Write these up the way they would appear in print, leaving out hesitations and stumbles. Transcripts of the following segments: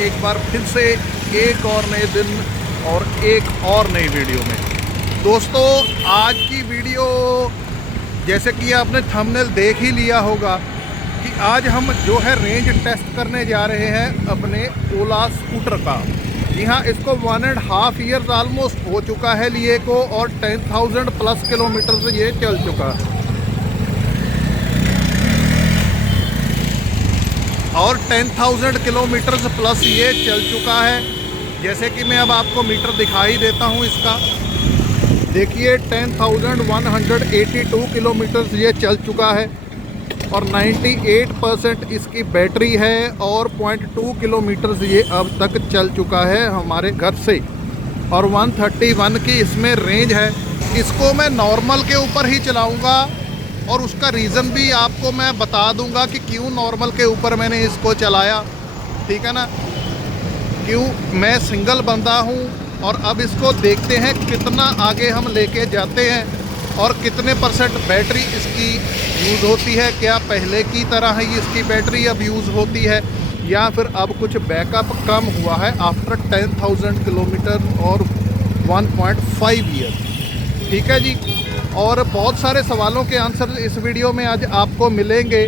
एक बार फिर से एक और नए दिन और एक और नई वीडियो में। दोस्तों आज की वीडियो जैसे कि आपने थंबनेल देख ही लिया होगा कि आज हम जो है रेंज टेस्ट करने जा रहे हैं अपने ओला स्कूटर का। जी हाँ, इसको 1.5 ईयर्स ऑलमोस्ट हो चुका है लिए को और 10,000 प्लस किलोमीटर से ये चल चुका है और 10,000 किलोमीटर प्लस ये चल चुका है। जैसे कि मैं अब आपको मीटर दिखाई देता हूँ इसका, देखिए 10,182 किलोमीटर ये चल चुका है और 98% इसकी बैटरी है और 0.2 किलोमीटर ये अब तक चल चुका है हमारे घर से और 131 की इसमें रेंज है। इसको मैं नॉर्मल के ऊपर ही चलाऊँगा और उसका रीज़न भी आपको मैं बता दूंगा कि क्यों नॉर्मल के ऊपर मैंने इसको चलाया, ठीक है ना। क्यों, मैं सिंगल बंदा हूं और अब इसको देखते हैं कितना आगे हम लेके जाते हैं और कितने परसेंट बैटरी इसकी यूज़ होती है। क्या पहले की तरह ही इसकी बैटरी अब यूज़ होती है या फिर अब कुछ बैकअप कम हुआ है आफ्टर 10,000 किलोमीटर और 1.5 ईयर, ठीक है जी। और बहुत सारे सवालों के आंसर इस वीडियो में आज आपको मिलेंगे,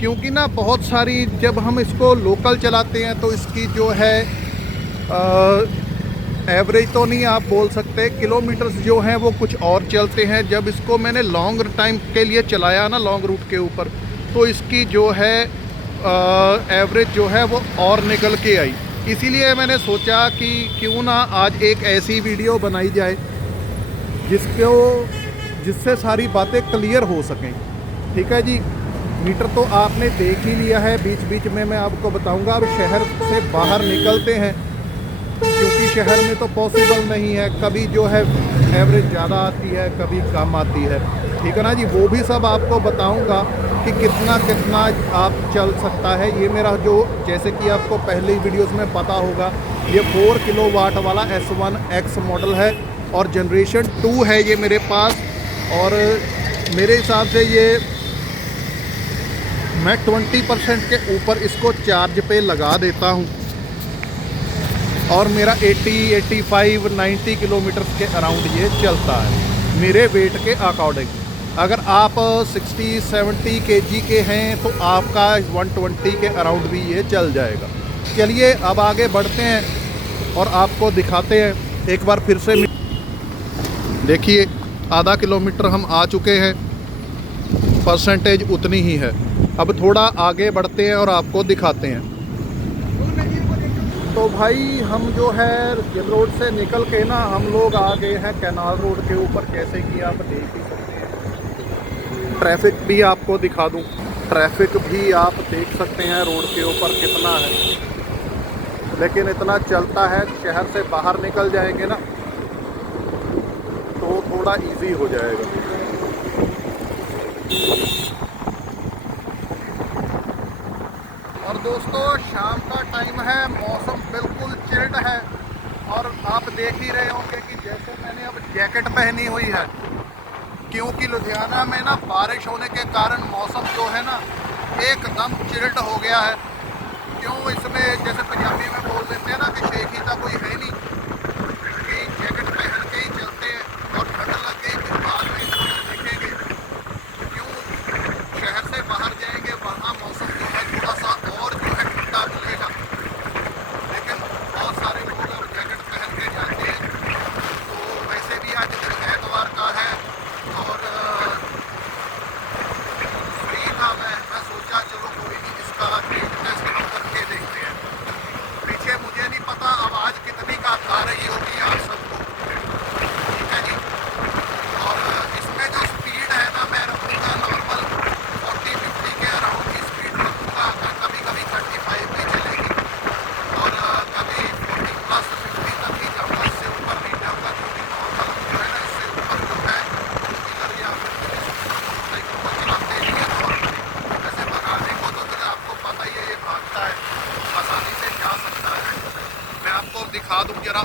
क्योंकि ना बहुत सारी जब हम इसको लोकल चलाते हैं तो इसकी जो है एवरेज तो नहीं आप बोल सकते, किलोमीटर्स जो हैं वो कुछ और चलते हैं। जब इसको मैंने लॉन्ग टाइम के लिए चलाया ना लॉन्ग रूट के ऊपर, तो इसकी जो है एवरेज जो है वो और निकल के आई। इसीलिए मैंने सोचा कि क्यों ना आज एक ऐसी वीडियो बनाई जाए जिससे सारी बातें क्लियर हो सकें, ठीक है जी। मीटर तो आपने देख ही लिया है, बीच बीच में मैं आपको बताऊंगा। अब शहर से बाहर निकलते हैं क्योंकि शहर में तो पॉसिबल नहीं है, कभी जो है एवरेज ज़्यादा आती है कभी कम आती है, ठीक है ना जी। वो भी सब आपको बताऊंगा कि कितना कितना आप चल सकता है। ये मेरा जो, जैसे कि आपको पहले वीडियोस में पता होगा, ये 4 किलोवाट वाला S1X मॉडल है और जनरेशन 2 है ये मेरे पास। और मेरे हिसाब से ये मैं 20% के ऊपर इसको चार्ज पे लगा देता हूँ और मेरा 80, 85, 90 किलोमीटर के अराउंड ये चलता है मेरे वेट के अकॉर्डिंग। अगर आप 60, 70 kg के हैं तो आपका 120 के अराउंड भी ये चल जाएगा। चलिए अब आगे बढ़ते हैं और आपको दिखाते हैं एक बार फिर से। देखिए आधा किलोमीटर हम आ चुके हैं, परसेंटेज उतनी ही है। अब थोड़ा आगे बढ़ते हैं और आपको दिखाते हैं। तो भाई हम जो है जिम रोड से निकल के ना हम लोग आ गए हैं कैनाल रोड के ऊपर, जैसे कि आप देख ही सकते हैं। ट्रैफिक भी आपको दिखा दूं, ट्रैफिक भी आप देख सकते हैं रोड के ऊपर कितना है, लेकिन इतना चलता है। शहर से बाहर निकल जाएंगे ना तो थोड़ा इजी हो जाएगा। और दोस्तों शाम का टाइम है, मौसम बिल्कुल चिल्ड है और आप देख ही रहे होंगे कि जैसे मैंने अब जैकेट पहनी हुई है, क्योंकि लुधियाना में ना बारिश होने के कारण मौसम जो है ना एकदम चिल्ड हो गया है। क्यों, इसमें जैसे पंजाबी में बोल देते हैं ना कि शेखीता कोई है नहीं, कि जैकेट पहन के ही चलते हैं और ठंड लग गई फिर बाद में देखेंगे। क्यों, शहर से बाहर जाएंगे वहाँ मौसम जो है थोड़ा सा और जो है ठंडा मिलेगा, लेकिन बहुत सारे लोग अब जैकेट पहन के जाते हैं। तो वैसे भी आज दिन एतवार का है और फ्री था मैं सोचा चलो कोई नहीं इसका रेंज टेस्ट करके देखते हैं। पीछे मुझे नहीं पता आवाज़ कितनी का आ रही होगी आप सबको, ठीक है जी। और इसमें जो स्पीड है ना मैं रखूँगा नॉर्मल 40-50 के अराउंड की स्पीड रखूँगा। कभी कभी 35 भी चलेगी और कभी 40 प्लस 50 तक ही जाऊँगा, इससे ऊपर नहीं जाऊँगा, क्योंकि नॉर्मल जो है ना इससे ऊपर जो है इधर या मोटरसाइकिल को चलाते नहीं है नॉर्मली। जैसे भगाने को तो फिर आपको पता ही है ये भागता है, आसानी से जा सकता है। मैं आपको दिखा दूँ जरा।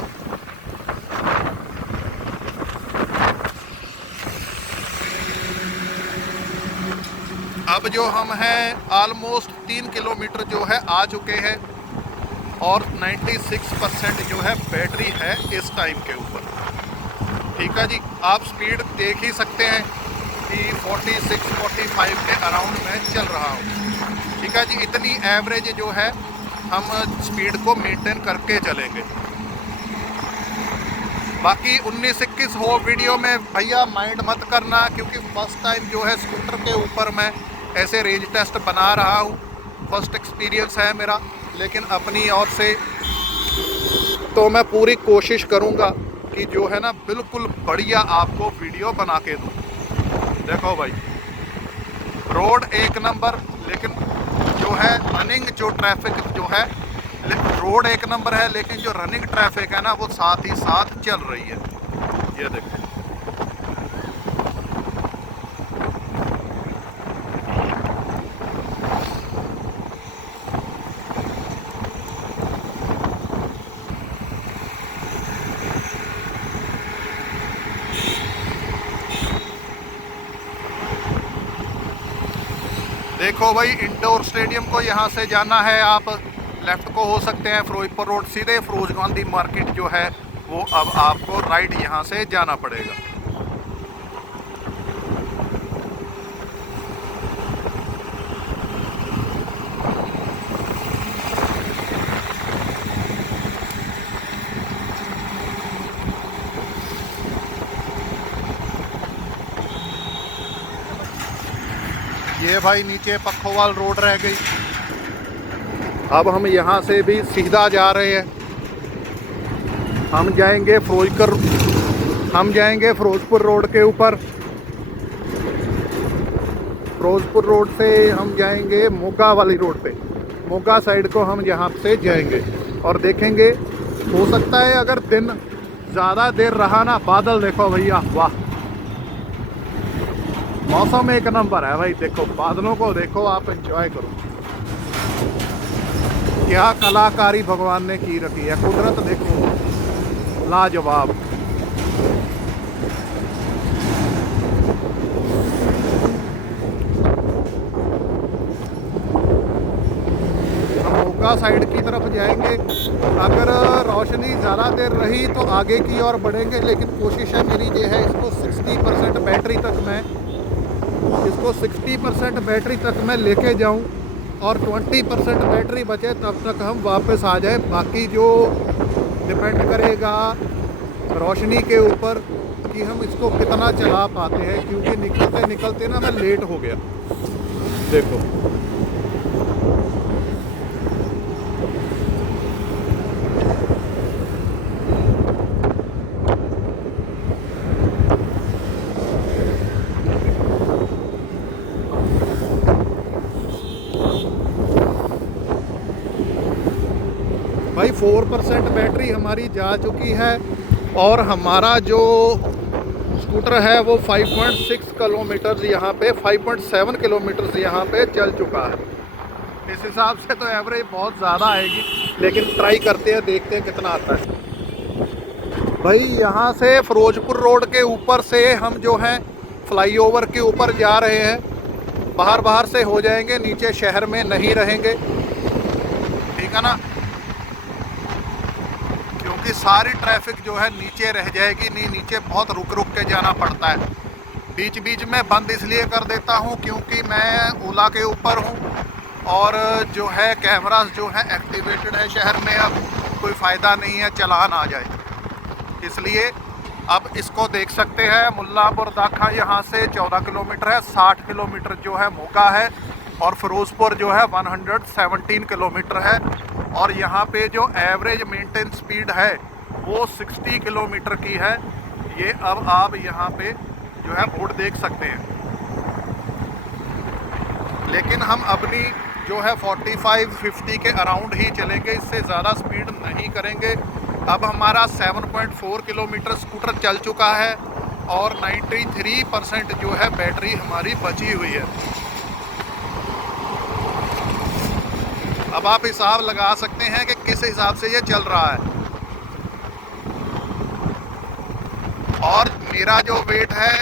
अब जो हम हैं ऑलमोस्ट 3 किलोमीटर जो है आ चुके हैं और 96% जो है बैटरी है इस टाइम के ऊपर। ठीक है जी, आप स्पीड देख ही सकते हैं कि 46-45 के अराउंड में चल रहा हूँ। ठीक है जी, इतनी एवरेज जो है हम स्पीड को मेंटेन करके चलेंगे। बाकी 19-21 हो वीडियो में भैया माइंड मत करना, क्योंकि फर्स्ट टाइम जो है स्कूटर के ऊपर मैं ऐसे रेंज टेस्ट बना रहा हूँ। फर्स्ट एक्सपीरियंस है मेरा, लेकिन अपनी ओर से तो मैं पूरी कोशिश करूँगा कि जो है ना बिल्कुल बढ़िया आपको वीडियो बना के दूँ। देखो भाई, रोड एक नंबर, लेकिन जो है रनिंग जो ट्रैफिक जो है, रोड एक नंबर है, लेकिन जो रनिंग ट्रैफिक है ना वो साथ ही साथ चल रही है। ये देखो, देखो भाई, इंडोर स्टेडियम को यहाँ से जाना है, आप लेफ्ट को हो सकते हैं फिरोजपुर रोड, सीधे फिरोज गांधी मार्केट जो है वो अब आपको राइट यहाँ से जाना पड़ेगा। ये भाई नीचे पखोवाल रोड रह गई। अब हम यहाँ से भी सीधा जा रहे हैं, हम जाएंगे फिरोजपुर रोड के ऊपर। फिरोजपुर रोड से हम जाएंगे मोगा वाली रोड पे, मोगा साइड को हम यहाँ से जाएंगे और देखेंगे। हो सकता है अगर दिन ज़्यादा देर रहा ना, बादल देखो भैया, वाह, मौसम एक नंबर है भाई। देखो बादलों को देखो, आप एंजॉय करो, क्या कलाकारी भगवान ने की रखी है, कुदरत देखो लाजवाब। हम मोगा साइड की तरफ जाएंगे, अगर रोशनी ज़्यादा देर रही तो आगे की ओर बढ़ेंगे, लेकिन कोशिश है मेरी ये है इसको 60% बैटरी तक मैं लेके जाऊं और 20% बैटरी बचे तब तक हम वापस आ जाए। बाकी जो डिपेंड करेगा रोशनी के ऊपर कि हम इसको कितना चला पाते हैं, क्योंकि निकलते निकलते ना मैं लेट हो गया। देखो भाई, 4% बैटरी हमारी जा चुकी है और हमारा जो स्कूटर है वो 5.6 किलोमीटर यहाँ पे 5.7 किलोमीटर यहाँ पे चल चुका है। इस हिसाब से तो एवरेज बहुत ज़्यादा आएगी, लेकिन ट्राई करते हैं, देखते हैं कितना आता है। भाई यहाँ से फिरोजपुर रोड के ऊपर से हम जो है फ्लाईओवर के ऊपर जा रहे हैं, बाहर से हो जाएंगे, नीचे शहर में नहीं रहेंगे। ठीक है ना, क्योंकि सारी ट्रैफिक जो है नीचे रह जाएगी। नहीं, नीचे बहुत रुक रुक के जाना पड़ता है। बीच बीच में बंद इसलिए कर देता हूँ क्योंकि मैं ओला के ऊपर हूँ और जो है कैमरा जो है एक्टिवेटेड है शहर में, अब कोई फ़ायदा नहीं है चालान आ जाए, इसलिए अब इसको देख सकते हैं। मुल्लापुर दाखा यहाँ से 14 किलोमीटर है, 60 किलोमीटर जो है मोगा है और फिरोजपुर जो है 117 किलोमीटर है। और यहाँ पे जो एवरेज मेंटेन स्पीड है वो 60 किलोमीटर की है। ये अब आप यहाँ पे जो है बोर्ड देख सकते हैं, लेकिन हम अपनी जो है 45-50 के अराउंड ही चलेंगे, इससे ज़्यादा स्पीड नहीं करेंगे। अब हमारा 7.4 किलोमीटर स्कूटर चल चुका है और 93% जो है बैटरी हमारी बची हुई है। अब आप हिसाब लगा सकते हैं कि किस हिसाब से ये चल रहा है। और मेरा जो वेट है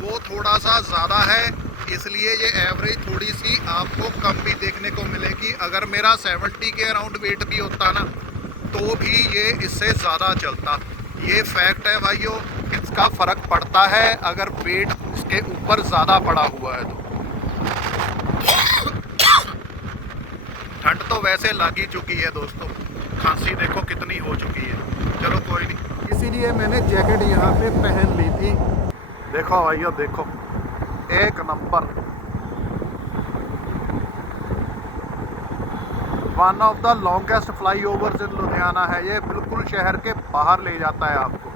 वो थोड़ा सा ज़्यादा है, इसलिए ये एवरेज थोड़ी सी आपको कम भी देखने को मिलेगी। अगर मेरा 70 के अराउंड वेट भी होता ना तो भी ये इससे ज़्यादा चलता। ये फैक्ट है भाइयों, इसका फ़र्क पड़ता है अगर वेट इसके ऊपर ज़्यादा पड़ा हुआ है तो। ठंड तो वैसे लग ही चुकी है दोस्तों, खांसी देखो कितनी हो चुकी है। चलो कोई नहीं, इसीलिए मैंने जैकेट यहाँ पे पहन ली थी। देखो भाइयों देखो, एक number, one of the longest fly overs in Ludhiana है ये। बिल्कुल शहर के बाहर ले जाता है आपको।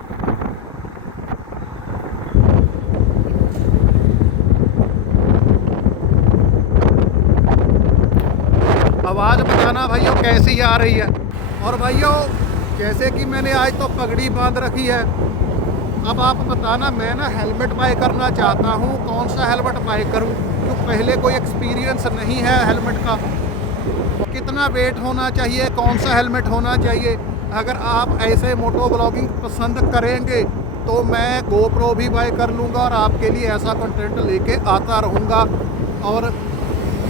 आवाज़ बताना भाइयों कैसी आ रही है। और भाइयों जैसे कि मैंने आज तो पगड़ी बांध रखी है, अब आप बताना मैं ना हेलमेट बाय करना चाहता हूँ। कौन सा हेलमेट बाय करूँ, तो पहले कोई एक्सपीरियंस नहीं है हेलमेट का। कितना वेट होना चाहिए, कौन सा हेलमेट होना चाहिए। अगर आप ऐसे मोटो ब्लॉगिंग पसंद करेंगे तो मैं गोप्रो भी बाय कर लूँगा और आपके लिए ऐसा कंटेंट लेके आता रहूँगा। और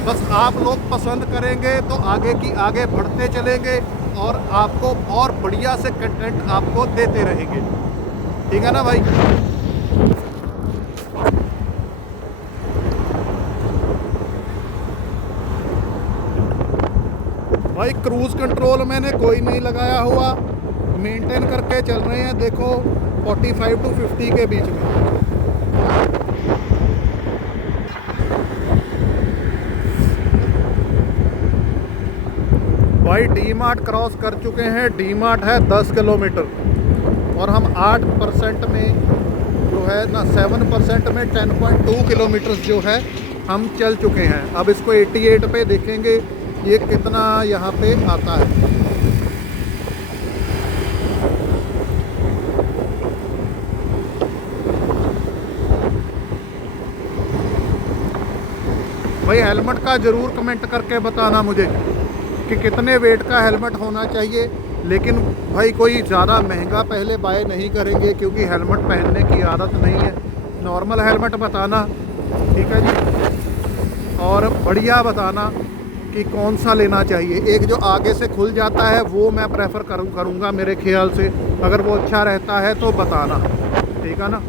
बस आप लोग पसंद करेंगे तो आगे की आगे बढ़ते चलेंगे और आपको और बढ़िया से कंटेंट आपको देते रहेंगे, ठीक है ना भाई। भाई क्रूज़ कंट्रोल मैंने कोई नहीं लगाया हुआ, मेंटेन करके चल रहे हैं। देखो 45 टू 50 के बीच में। भाई डी मार्ट क्रॉस कर चुके हैं। डी मार्ट है 10 किलोमीटर और हम 8% में जो है ना 7% में 10.2 किलोमीटर जो है हम चल चुके हैं। अब इसको 88 पे देखेंगे ये कितना यहाँ पे आता है। भाई हेलमेट का ज़रूर कमेंट करके बताना मुझे कि कितने वेट का हेलमेट होना चाहिए। लेकिन भाई कोई ज़्यादा महंगा पहले बाय नहीं करेंगे क्योंकि हेलमेट पहनने की आदत नहीं है। नॉर्मल हेलमेट बताना, ठीक है जी। और बढ़िया बताना कि कौन सा लेना चाहिए। एक जो आगे से खुल जाता है वो मैं प्रेफर करूँगा मेरे ख्याल से। अगर वो अच्छा रहता है तो बताना, ठीक है ना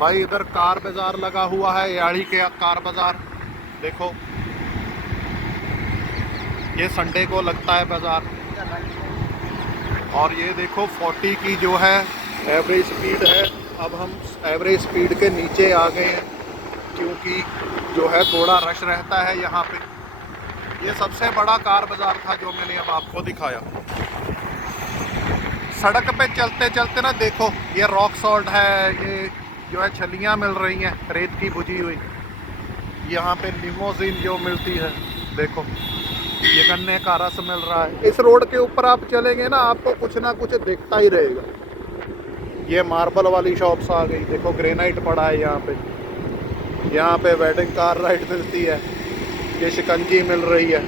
भाई। इधर कार बाज़ार लगा हुआ है, याड़ी के कार बाज़ार। देखो ये संडे को लगता है बाज़ार। और ये देखो 40 की जो है एवरेज स्पीड है। अब हम एवरेज स्पीड के नीचे आ गए हैं क्योंकि जो है थोड़ा रश रहता है यहाँ पे। ये सबसे बड़ा कार बाज़ार था जो मैंने अब आपको दिखाया। सड़क पे चलते चलते ना देखो ये रॉक सॉल्ट है, ये जो है छलियाँ मिल रही हैं रेत की बुझी हुई। यहाँ पे लिमोजिन जो मिलती है, देखो ये गन्ने का रस मिल रहा है। इस रोड के ऊपर आप चलेंगे ना आपको कुछ ना कुछ दिखता ही रहेगा। ये मार्बल वाली शॉप्स आ गई, देखो ग्रेनाइट पड़ा है यहाँ पे। यहाँ पे वेडिंग कार राइड मिलती है, ये शिकंजी मिल रही है।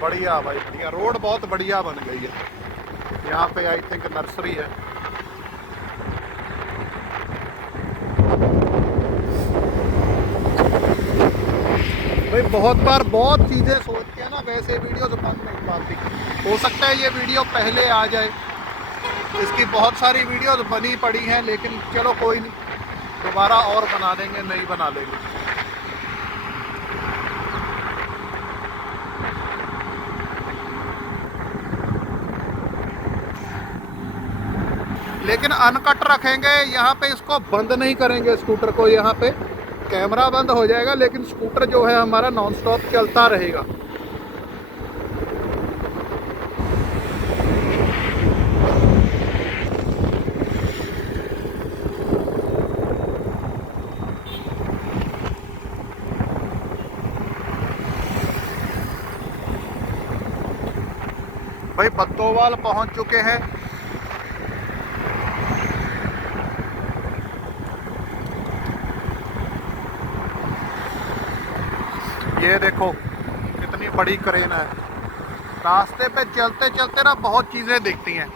बढ़िया भाई बढ़िया, रोड बहुत बढ़िया बन गई है। यहाँ पे आई थिंक नर्सरी है। भाई बहुत बार बहुत चीज़ें सोच के ना वैसे वीडियोस बन नहीं पाती। हो सकता है ये वीडियो पहले आ जाए। इसकी बहुत सारी वीडियोस बनी पड़ी हैं, लेकिन चलो कोई नहीं, दोबारा और बना देंगे, नहीं बना लेंगे। लेकिन अनकट रखेंगे यहाँ पे, इसको बंद नहीं करेंगे स्कूटर को। यहाँ पे कैमरा बंद हो जाएगा लेकिन स्कूटर जो है हमारा नॉन स्टॉप चलता रहेगा। भाई बत्तोवाल पहुंच चुके हैं। ये देखो कितनी बड़ी क्रेन है। रास्ते पे चलते चलते ना बहुत चीज़ें दिखती हैं।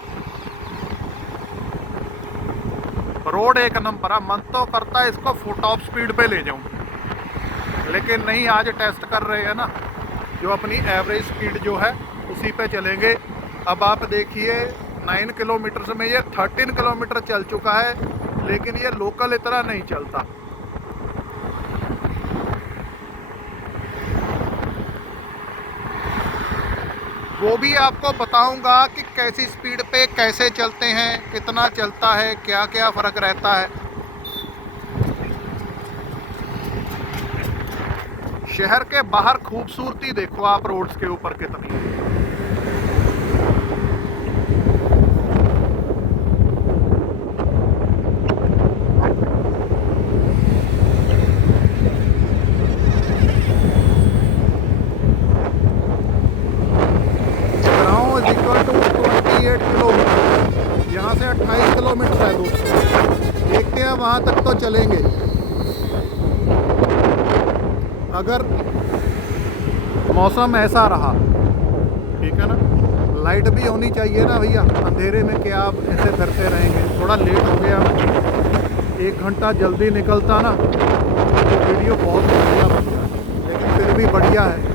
रोड एक नंबर है। मन तो करता है इसको फुट ऑफ स्पीड पे ले जाऊं, लेकिन नहीं, आज टेस्ट कर रहे हैं ना, जो अपनी एवरेज स्पीड जो है उसी पे चलेंगे। अब आप देखिए 9 किलोमीटर में ये 13 किलोमीटर चल चुका है, लेकिन ये लोकल इतना नहीं चलता। वो भी आपको बताऊंगा कि कैसी स्पीड पे कैसे चलते हैं, कितना चलता है, क्या क्या फ़र्क रहता है। शहर के बाहर खूबसूरती देखो आप रोड्स के ऊपर कितनी है। यहाँ से 28 किलोमीटर है दोस्तों। देखते हैं वहाँ तक तो चलेंगे। अगर मौसम ऐसा रहा, ठीक है ना, लाइट भी होनी चाहिए ना भैया, अंधेरे में क्या आप ऐसे करते रहेंगे। थोड़ा लेट हो गया, 1 घंटा जल्दी निकलता ना तो वीडियो बहुत बढ़िया बनता, लेकिन फिर भी बढ़िया है।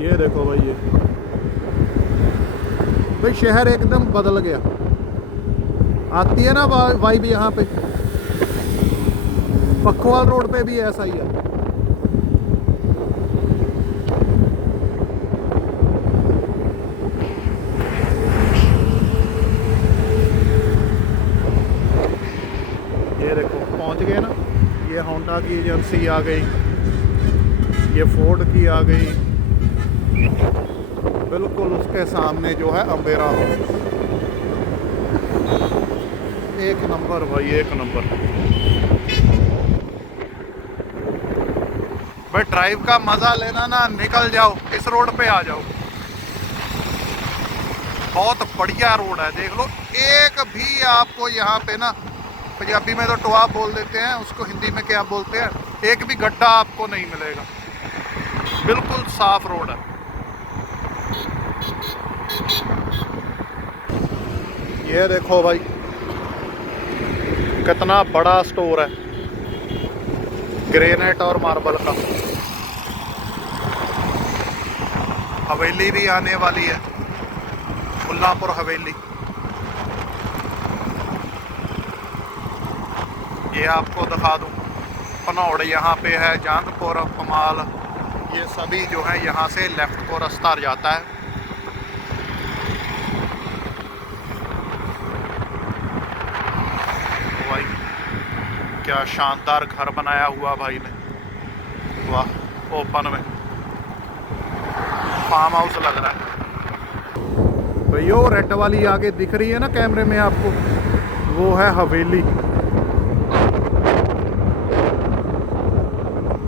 ये देखो भाई शहर एकदम बदल गया। आती है ना वाइब यहाँ पे। पखवाल रोड पे भी ऐसा ही है। ये देखो पहुँच गए ना, ये होंडा की एजेंसी आ गई, ये फोर्ड की आ गई, बिल्कुल उसके सामने जो है अंबेरा हो। एक नंबर भाई, एक नंबर भाई। ड्राइव का मजा लेना ना, निकल जाओ, इस रोड पे आ जाओ। बहुत बढ़िया रोड है, देख लो। एक भी आपको यहाँ पे ना, पंजाबी में तो टोआ बोल देते हैं उसको, हिंदी में क्या बोलते हैं, एक भी गड्ढा आपको नहीं मिलेगा। बिल्कुल साफ रोड है। ये देखो भाई कितना बड़ा स्टोर है, ग्रेनाइट और मार्बल का। हवेली भी आने वाली है, मुल्लांपुर हवेली। ये आपको दिखा दूं, पनौड़ यहाँ पे है, जंगपुर, कमाल, ये सभी जो है यहाँ से लेफ्ट को रास्ता जाता है। भाई क्या शानदार घर बनाया हुआ भाई ने, वाह। ओपन में फार्म हाउस लग रहा है भैया। वो रेड वाली आगे दिख रही है ना कैमरे में आपको, वो है हवेली।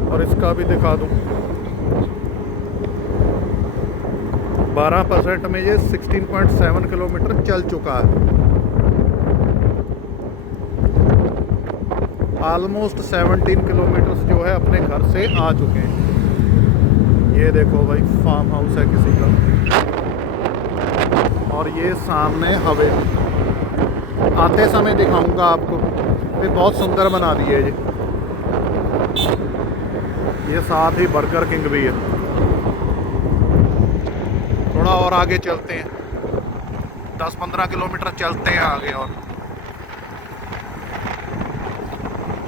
और इसका भी दिखा दूं, 12% में ये 16.7 किलोमीटर चल चुका है। ऑलमोस्ट 17 किलोमीटर जो है अपने घर से आ चुके हैं। ये देखो भाई फार्म हाउस है किसी का, और ये सामने हवेली। आते समय दिखाऊंगा आपको, ये बहुत सुंदर बना दी है ये साथ ही बर्गर किंग भी है। थोड़ा और आगे चलते हैं, 10-15 किलोमीटर चलते हैं आगे। और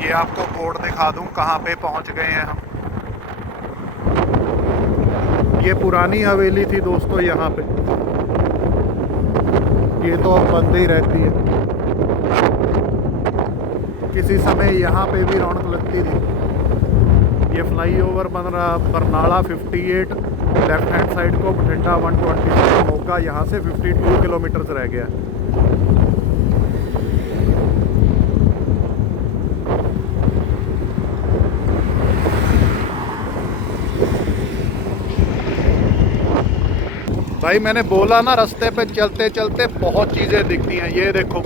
ये आपको बोर्ड दिखा दूं कहाँ पे पहुँच गए हैं हम। ये पुरानी हवेली थी दोस्तों यहाँ पे, ये तो अब बंद ही रहती है। किसी समय यहाँ पे भी रौनक लगती थी। ये फ्लाईओवर बन रहा बरनाला 58, लेफ्ट हैंड साइड को बठिंडा 120, मोगा यहाँ से 52 किलोमीटर रह गया। भाई मैंने बोला ना, रास्ते पे चलते चलते बहुत चीज़ें दिखती हैं। ये देखो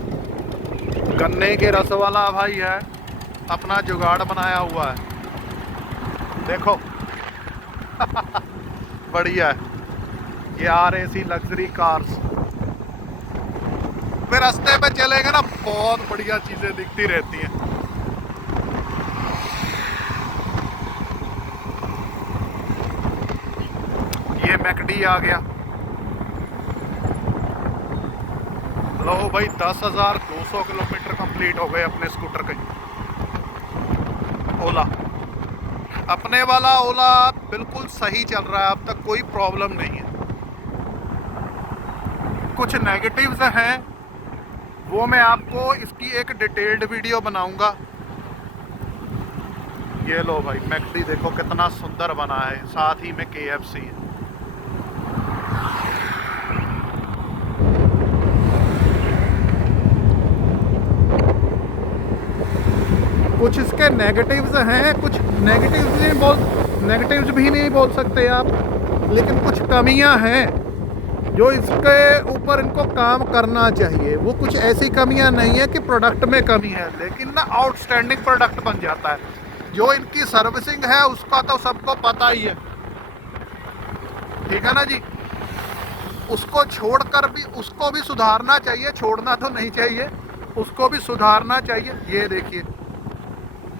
गन्ने के रस वाला भाई है, अपना जुगाड़ बनाया हुआ है, देखो बढ़िया है। ये RAC लग्जरी कार्स। फिर रास्ते पे चलेंगे ना, बहुत बढ़िया चीज़ें दिखती रहती हैं। ये मैकडी आ गया। लो भाई 10,200 किलोमीटर कंप्लीट हो गए अपने स्कूटर के। ओला, अपने वाला ओला बिल्कुल सही चल रहा है, अब तक कोई प्रॉब्लम नहीं है। कुछ नेगेटिव्स हैं, वो मैं आपको इसकी एक डिटेल्ड वीडियो बनाऊंगा। ये लो भाई मैकडी देखो कितना सुंदर बना है, साथ ही में KFC है। कुछ इसके नेगेटिव्स हैं, कुछ नेगेटिव्स भी नहीं बोल सकते आप, लेकिन कुछ कमियां हैं जो इसके ऊपर इनको काम करना चाहिए। वो कुछ ऐसी कमियां नहीं है कि प्रोडक्ट में कमी है, लेकिन ना आउटस्टैंडिंग प्रोडक्ट बन जाता है। जो इनकी सर्विसिंग है उसका तो सबको पता ही है, ठीक है ना जी। उसको छोड़कर भी उसको भी सुधारना चाहिए, छोड़ना तो नहीं चाहिए, उसको भी सुधारना चाहिए। ये देखिए,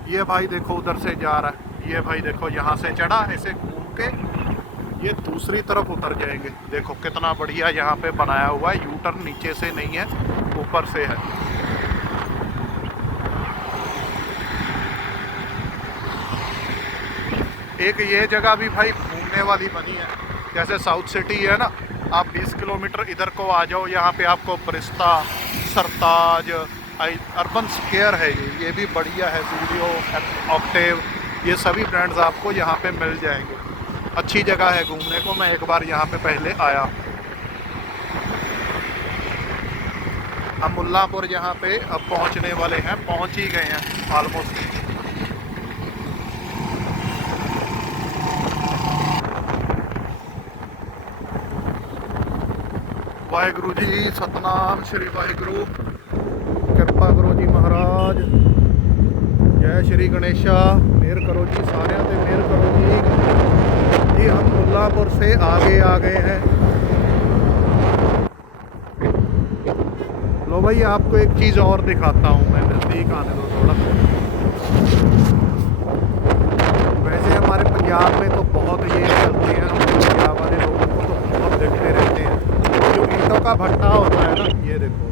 ये भाई देखो उधर से जा रहा है, ये भाई देखो यहाँ से चढ़ा, ऐसे घूम के ये दूसरी तरफ उतर जाएंगे। देखो कितना बढ़िया यहाँ पे बनाया हुआ है, यू टर्न नीचे से नहीं है, ऊपर से है। एक ये जगह भी भाई घूमने वाली बनी है, जैसे साउथ सिटी है ना, आप 20 किलोमीटर इधर को आ जाओ, यहाँ पे आपको ब्रिस्ता, सरताज, अर्बन स्क्वायर है, ये भी बढ़िया है, जूडियो, ऑक्टेव, ये सभी ब्रांड्स आपको यहाँ पे मिल जाएंगे। अच्छी जगह है घूमने को, मैं एक बार यहाँ पे पहले आया। हम मुल्लापुर यहाँ पे अब पहुँचने वाले हैं, पहुँच ही गए हैं ऑलमोस्ट। वाहिगुरु जी सतनाम श्री वाहिगुरु, कृपा करो जी महाराज, जय श्री गणेशा, मेहर करो जी, सारे ते मेहर करो जी। हम मुल्लापुर से आगे आ गए हैं। लो भाई आपको एक चीज़ और दिखाता हूँ मैं, नज़दीक आने दो थोड़ा। वैसे हमारे पंजाब में तो बहुत ये चलते हैं, हम पंजाब वाले लोगों को तो बहुत देखते रहते हैं, जो ईंटों का भट्टा होता है ना, ये देखो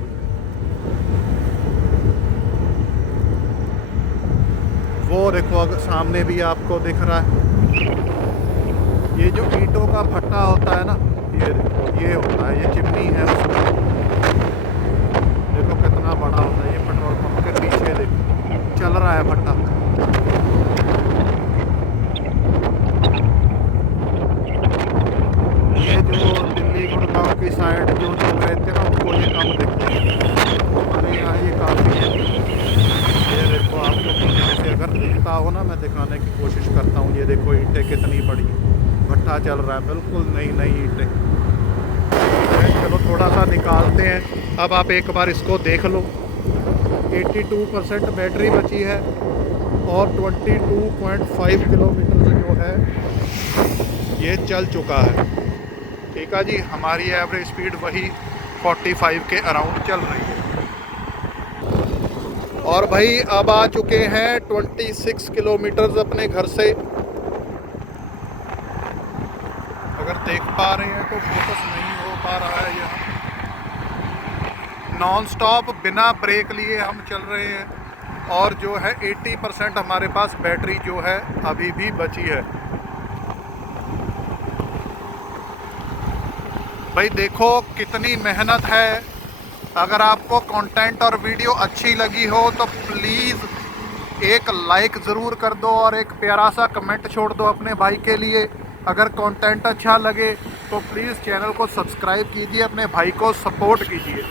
वो देखो, अगर सामने भी आपको दिख रहा है, ये जो ईंटों का भट्टा होता है ना, ये देखो ये होता है, ये चिमनी है उसमें, देखो कितना बड़ा होता है। ये पेट्रोल पंप के पीछे देखो चल रहा है भट्टा। ये जो दिल्ली गुड़गांव की साइड जो चल रहे थे ना, उनको ये कम दिखते हैं, हमारे यहाँ ये काफ़ी है। ये देखो आपको पीछे से अगर दिखता हो ना, मैं दिखाने की कोशिश करता हूँ। ये देखो ईंटें कितनी बड़ी, भट्टा चल रहा है, बिल्कुल नई नई ईंटें। चलो थोड़ा सा निकालते हैं, अब आप एक बार इसको देख लो। 82% बैटरी बची है और 22.5 किलोमीटर जो है ये चल चुका है। ठीक है जी, हमारी एवरेज स्पीड वही 45 के अराउंड चल रही है। और भाई अब आ चुके हैं 26 किलोमीटर्स अपने घर से। अगर देख पा रहे हैं तो फोकस नहीं हो पा रहा है, यहाँ नॉन स्टॉप बिना ब्रेक लिए हम चल रहे हैं। और जो है 80% हमारे पास बैटरी जो है अभी भी बची है। भाई देखो कितनी मेहनत है। अगर आपको कंटेंट और वीडियो अच्छी लगी हो तो प्लीज़ एक लाइक ज़रूर कर दो और एक प्यारा सा कमेंट छोड़ दो अपने भाई के लिए। अगर कंटेंट अच्छा लगे तो प्लीज़ चैनल को सब्सक्राइब कीजिए, अपने भाई को सपोर्ट कीजिए।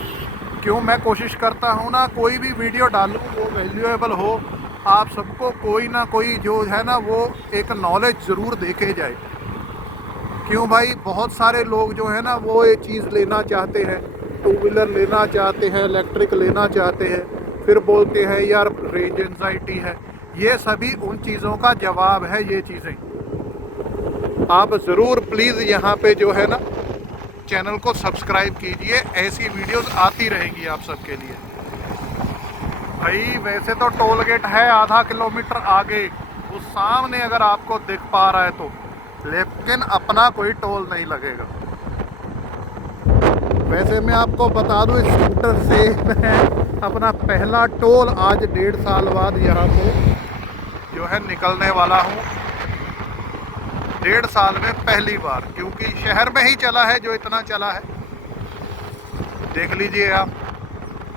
क्यों मैं कोशिश करता हूँ ना, कोई भी वीडियो डालूँ वो वैल्यूएबल हो, आप सबको कोई ना कोई जो है ना वो एक नॉलेज ज़रूर देके जाए। क्यों भाई, बहुत सारे लोग जो है ना वो ये चीज़ लेना चाहते हैं, टू व्हीलर लेना चाहते हैं, इलेक्ट्रिक लेना चाहते हैं, फिर बोलते हैं यार रेंज एंजाइटी है। ये सभी उन चीज़ों का जवाब है। ये चीज़ें आप ज़रूर प्लीज़ यहाँ पे जो है ना चैनल को सब्सक्राइब कीजिए, ऐसी वीडियोस आती रहेंगी आप सबके लिए। भाई वैसे तो टोल गेट है आधा किलोमीटर आगे, उस सामने अगर आपको दिख पा रहा है तो, लेकिन अपना कोई टोल नहीं लगेगा। वैसे मैं आपको बता दूं, इस स्कूटर से मैं अपना पहला टोल आज 1.5 साल बाद यहाँ पे जो है निकलने वाला हूँ। 1.5 साल में पहली बार, क्योंकि शहर में ही चला है जो इतना चला है, देख लीजिए आप।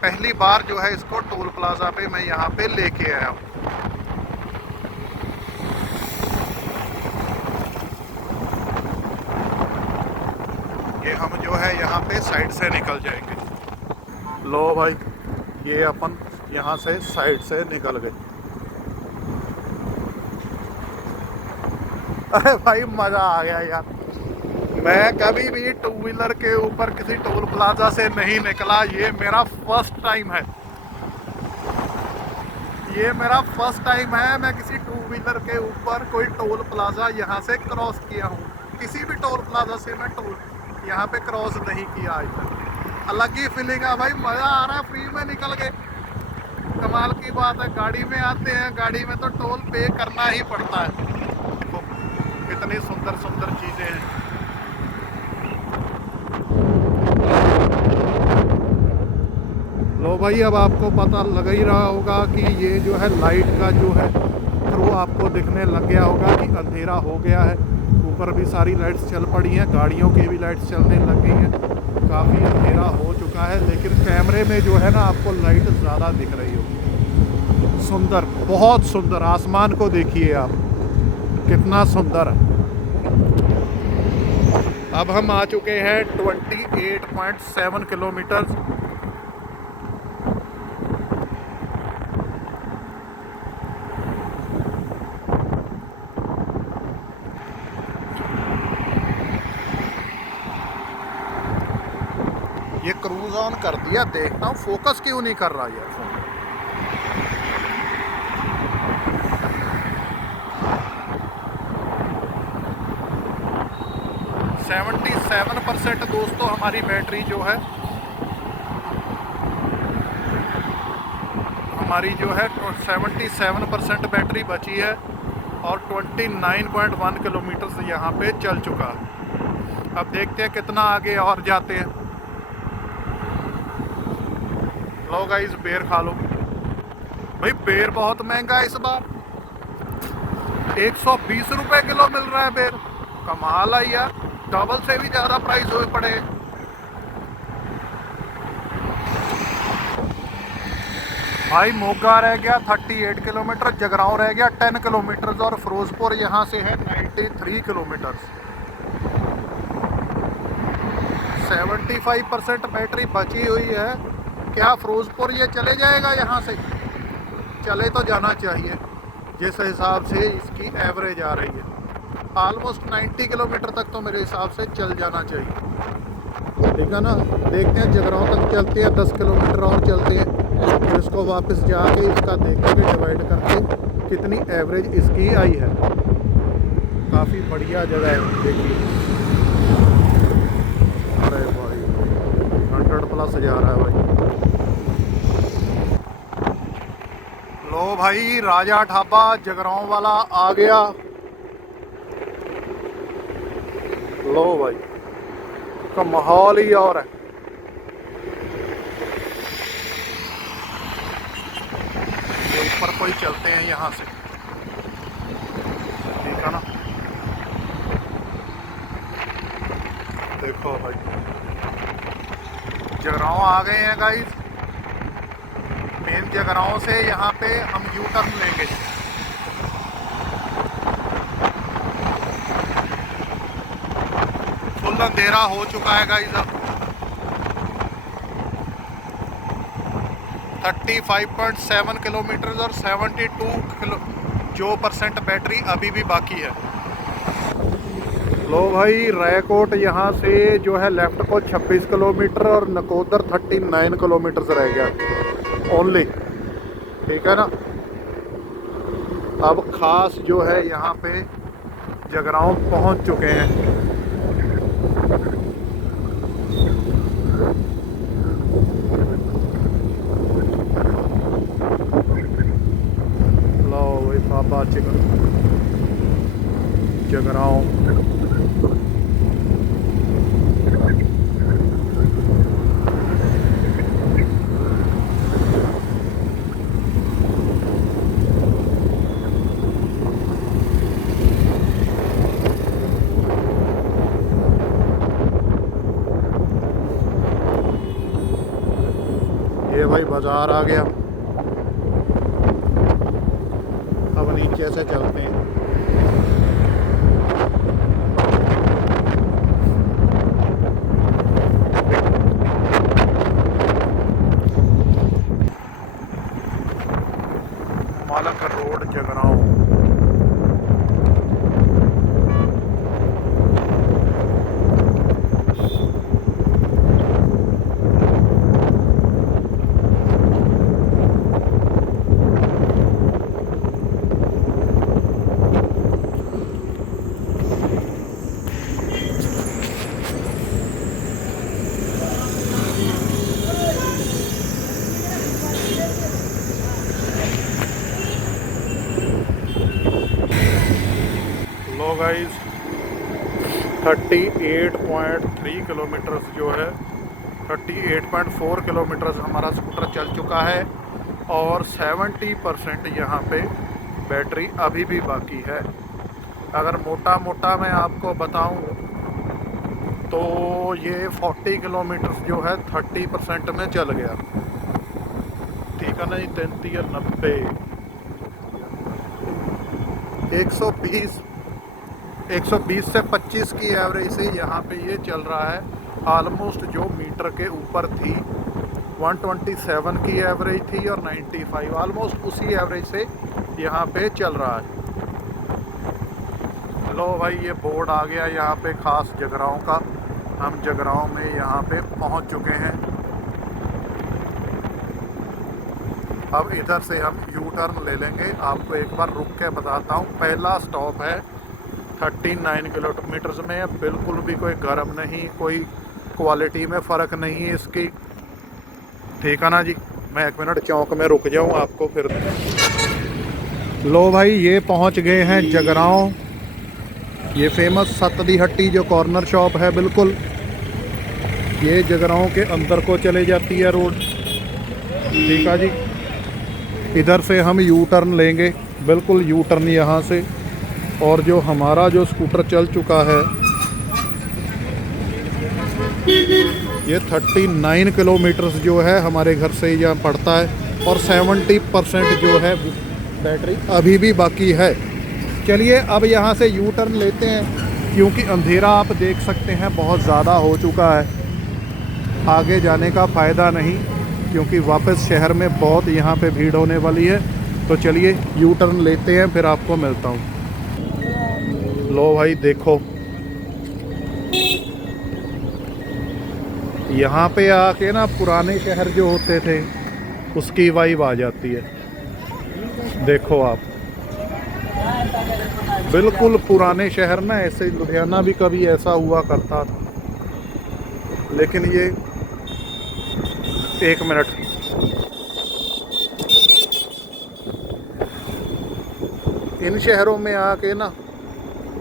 पहली बार जो है इसको टोल प्लाजा पे मैं यहाँ पे लेके आया हूँ। ये हम जो है यहाँ पे साइड से निकल जाएंगे। लो भाई, ये अपन यहाँ से साइड से निकल गए। अरे भाई मज़ा आ गया यार। मैं कभी भी टू व्हीलर के ऊपर किसी टोल प्लाजा से नहीं निकला, ये मेरा फर्स्ट टाइम है। ये मेरा फर्स्ट टाइम है मैं किसी टू व्हीलर के ऊपर कोई टोल प्लाजा यहाँ से क्रॉस किया हूँ। किसी भी टोल प्लाजा से मैं टोल यहाँ पे क्रॉस नहीं किया आज तक। अलग ही फीलिंग है भाई, मज़ा आ रहा है, फ्री में निकल गए। कमाल की बात है, गाड़ी में आते हैं, गाड़ी में तो टोल पे करना ही पड़ता है। देखो कितनी सुंदर सुंदर चीज़ें हैं। लो भाई, अब आपको पता लग ही रहा होगा कि ये जो है लाइट का जो है थ्रू आपको दिखने लग गया होगा कि अंधेरा हो गया है। ऊपर भी सारी लाइट्स चल पड़ी हैं, गाड़ियों की भी लाइट्स चलने लग गई हैं, काफ़ी अंधेरा हो चुका है। लेकिन कैमरे में जो है ना आपको लाइट ज़्यादा दिख रही होगी। सुंदर, बहुत सुंदर। आसमान को देखिए आप, कितना सुंदर है। अब हम आ चुके हैं 28.7 किलोमीटर। ये क्रूज ऑन कर दिया, देखता हूँ फोकस क्यों नहीं कर रहा यार फोन। सेवेंटी 7% दोस्तों हमारी बैटरी जो है, हमारी जो है 77% बैटरी बची है और 29.1 किलोमीटर से यहाँ पे चल चुका है। अब देखते हैं कितना आगे और जाते हैं। लो गाइस, बेर खा लो। भाई बेर बहुत महंगा है इस बार, 120 रुपए किलो मिल रहा है बेर। कमाल है यार, डबल से भी ज़्यादा प्राइस हुए पड़े। भाई मोगा रह गया 38 किलोमीटर, जगरांव रह गया 10 किलोमीटर और फिरोजपुर यहाँ से है 93 किलोमीटर। 75% बैटरी बची हुई है। क्या फिरोजपुर ये चले जाएगा यहाँ से? चले तो जाना चाहिए, जिस हिसाब से इसकी एवरेज आ रही है। ऑलमोस्ट 90 किलोमीटर तक तो मेरे हिसाब से चल जाना चाहिए। ठीक है ना, देखते हैं जगरांव तक चलते हैं, 10 किलोमीटर और चलते हैं, फिर इसको वापस जाके इसका देखेंगे डिवाइड करके कितनी एवरेज इसकी आई है। काफ़ी बढ़िया जगह है, देखिए। अरे भाई 100+ जा रहा है भाई। लो भाई, राजा ढाबा जगरांव वाला आ गया। लो भाई, का माहौल ही और है। ये ऊपर कोई चलते हैं यहाँ से, ठीक है ना। देखो भाई, जगरांव आ गए हैं गाइस। मेन जगरांव से यहाँ पे हम यू टर्न लेंगे। फुल अंधेरा हो चुका है गाइस। अब 35.7 किलोमीटर और 72 किलो जो % बैटरी अभी भी बाकी है। लो भाई, रैकोट यहाँ से जो है लेफ्ट को 26 किलोमीटर और नकोदर 39 किलोमीटर रह गया ओनली। ठीक है ना। अब खास जो है यहाँ पे जगरांव पहुँच चुके हैं। लो भाई बाबा चिकन जगरांव। ये भाई बाजार आ गया। अब नीचे से चलते हैं। मालक रोड जगरांव। लो गाइस, 38.3 किलोमीटर जो है 38.4 किलोमीटर हमारा स्कूटर चल चुका है और 70% यहाँ पे बैटरी अभी भी बाकी है। अगर मोटा मोटा मैं आपको बताऊं तो ये 40 किलोमीटर जो है 30% में चल गया। ठीक है ना जी। 33 और 90 120 से 25 की एवरेज से यहाँ पे ये चल रहा है। ऑलमोस्ट जो मीटर के ऊपर थी 127 की एवरेज थी और 95 ऑलमोस्ट उसी एवरेज से यहाँ पे चल रहा है। लो भाई, ये बोर्ड आ गया यहाँ पे खास जगरांव का। हम जगरांव में यहाँ पे पहुँच चुके हैं। अब इधर से हम यू टर्न ले लेंगे। आपको एक बार रुक के बताता हूँ। पहला स्टॉप है 39 किलोमीटर में। बिल्कुल भी कोई गर्म नहीं, कोई क्वालिटी में फ़र्क नहीं है इसकी। ठीक है ना जी। मैं 1 मिनट चौक में रुक जाऊँ आपको फिर। लो भाई, ये पहुंच गए हैं जगरांव। ये फेमस सतदी हट्टी जो कॉर्नर शॉप है, बिल्कुल ये जगरांव के अंदर को चले जाती है रोड। ठीक है जी। इधर से हम यू टर्न लेंगे, बिल्कुल यू टर्न यहाँ से। और जो हमारा जो स्कूटर चल चुका है ये 39 किलोमीटर जो है हमारे घर से यहाँ पड़ता है और 70% जो है बैटरी अभी भी बाकी है। चलिए अब यहाँ से यू टर्न लेते हैं, क्योंकि अंधेरा आप देख सकते हैं बहुत ज़्यादा हो चुका है। आगे जाने का फ़ायदा नहीं, क्योंकि वापस शहर में बहुत यहाँ पे भीड़ होने वाली है। तो चलिए यू टर्न लेते हैं, फिर आपको मिलता हूँ। लो भाई देखो, यहाँ पे आके ना पुराने शहर जो होते थे उसकी वाइब आ जाती है। देखो आप, बिल्कुल पुराने शहर ना। ऐसे लुधियाना भी कभी ऐसा हुआ करता था, लेकिन ये 1 मिनट। इन शहरों में आके ना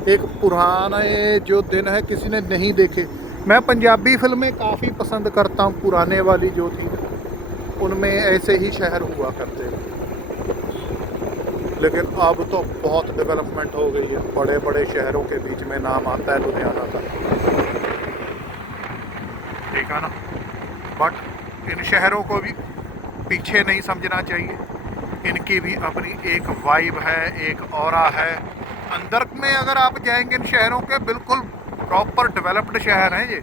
एक पुराने जो दिन है किसी ने नहीं देखे। मैं पंजाबी फिल्में काफ़ी पसंद करता हूँ। पुराने वाली जो थी उनमें ऐसे ही शहर हुआ करते थे, लेकिन अब तो बहुत डेवलपमेंट हो गई है। बड़े बड़े शहरों के बीच में नाम आता है लुधियाना का। ठीक है ना। बट इन शहरों को भी पीछे नहीं समझना चाहिए। इनकी भी अपनी एक वाइब है, एक ऑरा है। अंदर में अगर आप जाएंगे इन शहरों के, बिल्कुल प्रॉपर डेवलप्ड शहर हैं ये।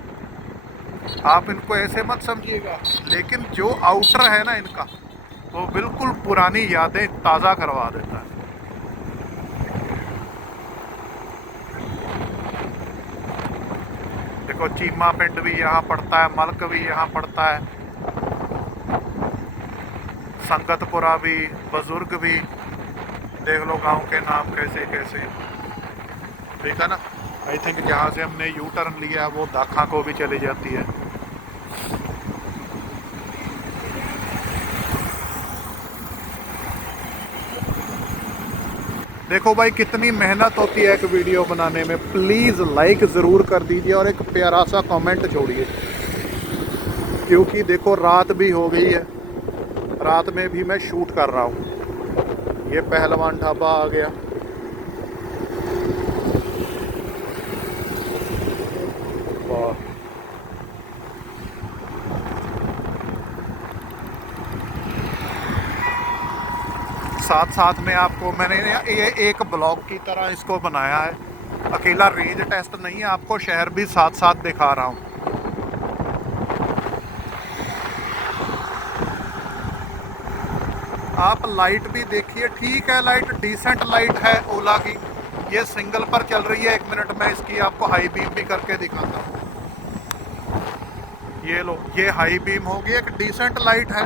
आप इनको ऐसे मत समझिएगा, लेकिन जो आउटर है ना इनका, वो बिल्कुल पुरानी यादें ताज़ा करवा देता है। देखो चीमा पिंड भी यहाँ पड़ता है, मलक भी यहाँ पड़ता है, संगतपुरा भी, बुजुर्ग भी। देख लो गांव के नाम कैसे कैसे, ठीक है ना। आई थिंक जहाँ से हमने यू टर्न लिया वो दाखा को भी चली जाती है। देखो भाई कितनी मेहनत होती है एक वीडियो बनाने में। प्लीज़ लाइक ज़रूर कर दीजिए और एक प्यारा सा कमेंट छोड़िए, क्योंकि देखो रात भी हो गई है, रात में भी मैं शूट कर रहा हूँ। ये पहलवान ढाबा आ गया। वाह, साथ साथ में आपको मैंने ये एक ब्लॉग की तरह इसको बनाया है। अकेला रेंज टेस्ट नहीं है, आपको शहर भी साथ साथ दिखा रहा हूँ। आप लाइट भी देखिए, ठीक है, लाइट डिसेंट लाइट है ओला की। ये सिंगल पर चल रही है। 1 मिनट में इसकी आपको हाई बीम भी करके दिखाता हूँ। ये लो, ये हाई बीम होगी, एक डिसेंट लाइट है।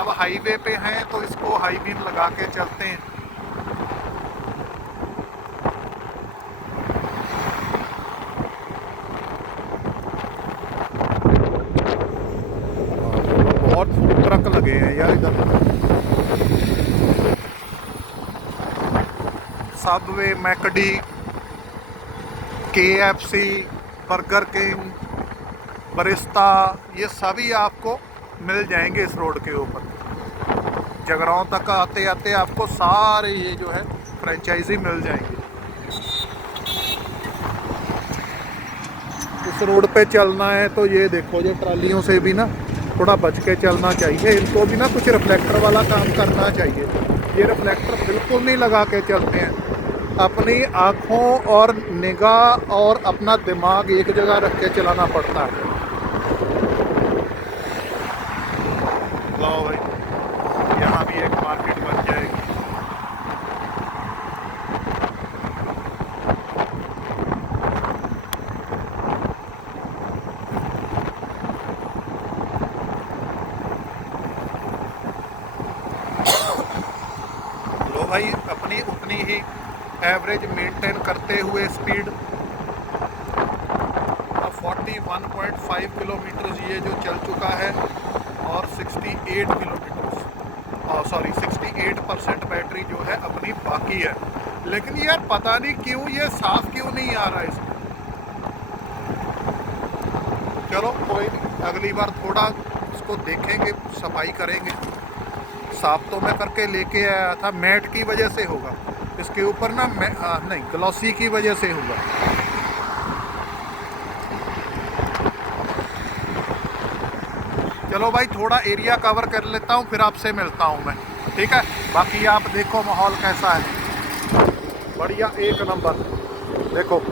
अब हाईवे पे हैं तो इसको हाई बीम लगा के चलते हैं। बहुत फूड ट्रक लगे हैं यार इधर। Subway, McD, KFC, burger king, Barista, ये सभी आपको मिल जाएंगे इस रोड के ऊपर। जगराओं तक आते आते आपको सारे ये जो है फ्रेंचाइजी मिल जाएंगे। इस रोड पे चलना है तो ये देखो, ये ट्रालियों से भी ना थोड़ा बच के चलना चाहिए। इनको भी ना कुछ रिफ्लेक्टर वाला काम करना चाहिए। ये रिफ्लेक्टर बिल्कुल नहीं लगा के चलते हैं। अपनी आँखों और निगाह और अपना दिमाग एक जगह रख के चलाना पड़ता है। लाओ भाई, यहाँ भी एक मार्केट बन जाएगी। लो भाई, अपनी उतनी ही एवरेज मेंटेन करते हुए स्पीड। 41.5 किलोमीटर ये जो चल चुका है और 68 किलोमीटर, सॉरी 68% बैटरी जो है अपनी बाकी है। लेकिन यार पता नहीं क्यों ये साफ क्यों नहीं आ रहा है इसमें। चलो कोई नहीं, अगली बार थोड़ा इसको देखेंगे, सफाई करेंगे। साफ तो मैं करके लेके आया था, मैट की वजह से होगा इसके ऊपर ना, नहीं ग्लॉसी की वजह से होगा। चलो भाई थोड़ा एरिया कवर कर लेता हूँ, फिर आपसे मिलता हूँ मैं, ठीक है। बाकी आप देखो माहौल कैसा है, बढ़िया, एक नंबर। देखो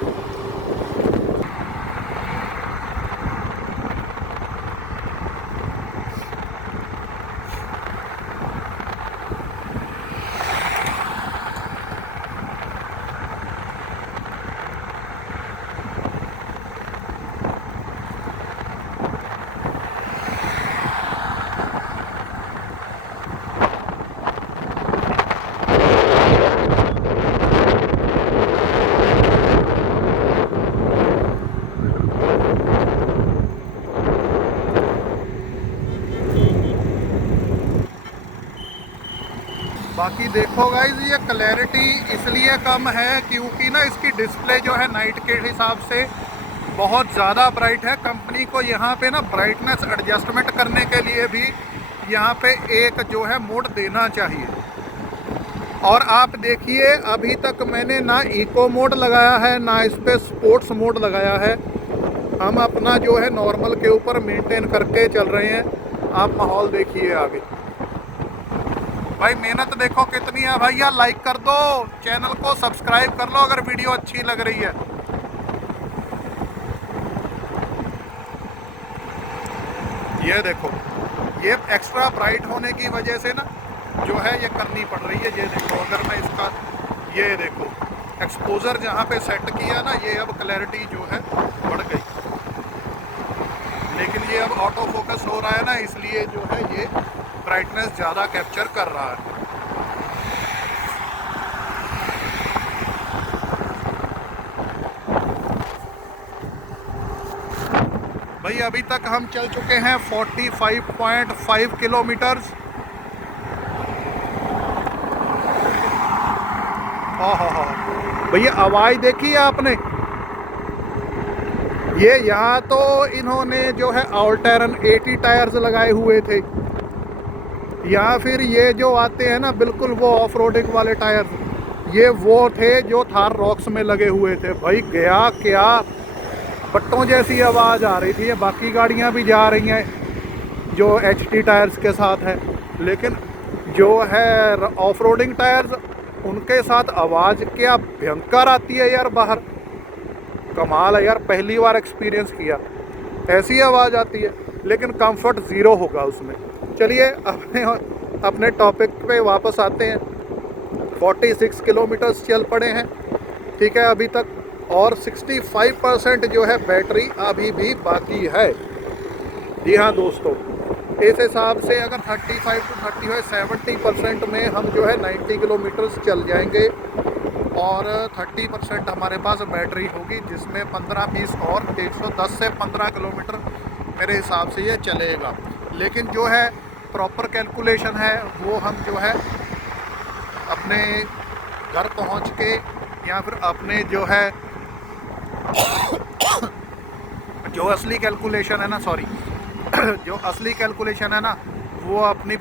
बाकी देखो गाइज, ये क्लैरिटी इसलिए कम है क्योंकि ना इसकी डिस्प्ले जो है नाइट के हिसाब से बहुत ज़्यादा ब्राइट है। कंपनी को यहाँ पे ना ब्राइटनेस एडजस्टमेंट करने के लिए भी यहाँ पे एक जो है मोड देना चाहिए। और आप देखिए अभी तक मैंने ना इको मोड लगाया है ना इस पर स्पोर्ट्स मोड लगाया है। हम अपना जो है नॉर्मल के ऊपर मेंटेन करके चल रहे हैं। आप माहौल देखिए आगे। भाई मेहनत देखो कितनी है भैया, लाइक कर दो, चैनल को सब्सक्राइब कर लो अगर वीडियो अच्छी लग रही है। ये देखो, ये एक्स्ट्रा ब्राइट होने की वजह से ना जो है ये करनी पड़ रही है। ये देखो, अगर मैं इसका, ये देखो एक्सपोजर जहाँ पे सेट किया ना, ये अब क्लैरिटी जो है बढ़ गई, लेकिन ये अब ऑटो फोकस हो रहा है ना, इसलिए जो है ये ब्राइटनेस ज़्यादा कैप्चर कर रहा है। भाई अभी तक हम चल चुके हैं 45.5 किलोमीटर्स। ओहो भैया, आवाज़ देखी है आपने? ये यहाँ तो इन्होंने जो है ऑल्टरन 80 टायर्स लगाए हुए थे, या फिर ये जो आते हैं ना बिल्कुल वो ऑफ रोडिंग वाले टायर्स, ये वो थे जो थार रॉक्स में लगे हुए थे। भाई गया क्या, बट्टों जैसी आवाज़ आ रही थी। बाकी गाड़ियाँ भी जा रही हैं जो HT टायर्स के साथ है, लेकिन जो है ऑफ रोडिंग टायर्स उनके साथ आवाज़ क्या भयंकर आती है यार बाहर। कमाल है यार, पहली बार एक्सपीरियंस किया, ऐसी आवाज़ आती है, लेकिन कंफर्ट ज़ीरो होगा उसमें। चलिए अपने टॉपिक पे वापस आते हैं। 46 किलोमीटर्स चल पड़े हैं, ठीक है अभी तक, और 65% जो है बैटरी अभी भी बाकी है। जी हाँ दोस्तों, इस हिसाब से अगर 35 to 35 70% में हम जो है 90 किलोमीटर्स चल जाएंगे, और 30% हमारे पास बैटरी होगी, जिसमें 15-20 और 110 से 15 किलोमीटर मेरे हिसाब से ये चलेगा। लेकिन जो है प्रॉपर कैलकुलेशन है वो हम जो है अपने घर पहुंच के, या फिर अपने जो है जो असली कैलकुलेशन है ना, सॉरी जो असली कैलकुलेशन है ना, वो अपनी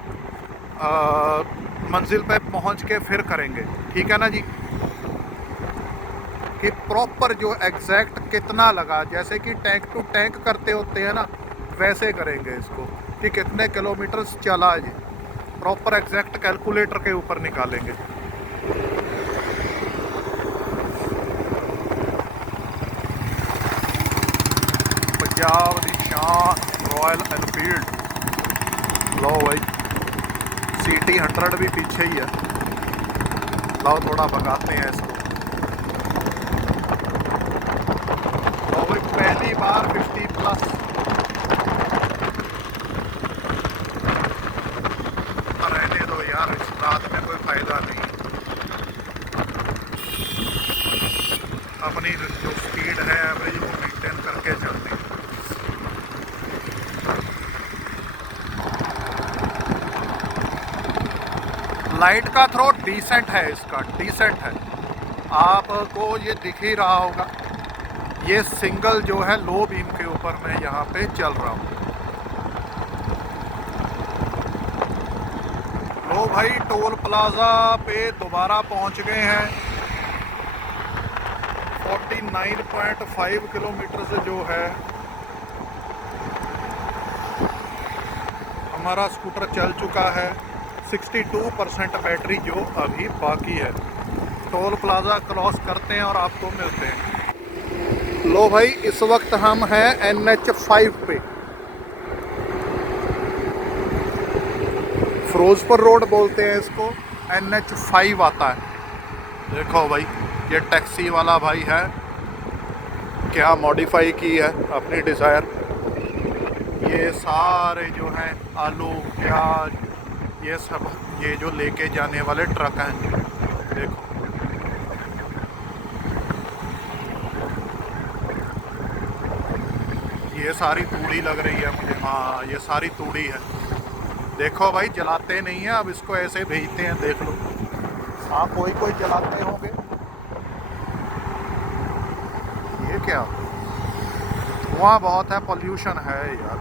मंजिल पे पहुंच के फिर करेंगे, ठीक है ना जी। कि प्रॉपर जो एग्जैक्ट कितना लगा, जैसे कि टैंक टू टैंक करते होते हैं ना, वैसे करेंगे इसको कि कितने किलोमीटर्स चला जी, प्रॉपर एग्जैक्ट कैलकुलेटर के ऊपर निकालेंगे। पंजाब दी शान रॉयल एनफील्ड। लो भाई, CT 100 भी पीछे ही है, लो थोड़ा भगाते हैं इसको। लो भाई, पहली बार 50+। रहने दो यार, इस रात में कोई फायदा नहीं, अपनी जो स्पीड है एवरेज वो मेंटेन करके चलते हैं। लाइट का थ्रो डिसेंट है, इसका डिसेंट है, आपको ये दिख ही रहा होगा। ये सिंगल जो है लो बीम के ऊपर मैं यहाँ पे चल रहा हूँ। लो भाई, टोल प्लाजा पे दोबारा पहुँच गए हैं। 49.5 किलोमीटर से जो है हमारा स्कूटर चल चुका है। 62% बैटरी जो अभी बाकी है। टोल प्लाजा क्रॉस करते हैं और आपको मिलते हैं। लो भाई, इस वक्त हम हैं NH 5 पे, फिरोजपुर रोड बोलते हैं इसको, NH 5 आता है। देखो भाई, ये टैक्सी वाला भाई है, क्या मॉडिफाई की है अपनी डिज़ायर। ये सारे जो हैं आलू प्याज ये सब ये जो लेके जाने वाले ट्रक हैं, देखो ये सारी तूड़ी लग रही है मुझे। हाँ, ये सारी तूड़ी है। देखो भाई, जलाते नहीं है, अब इसको ऐसे भेजते हैं, देख लो। हाँ, कोई कोई जलाते होंगे। ये क्या, धुआं बहुत है, पोल्यूशन है यार।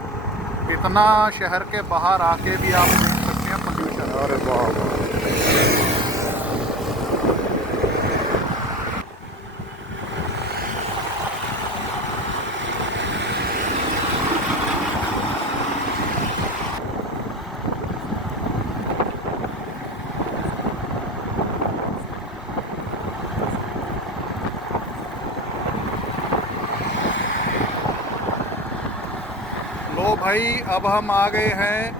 इतना शहर के बाहर आके भी आप देख सकते हैं पोल्यूशन। अरे वाह वाह, लो भाई, अब हम आ गए हैं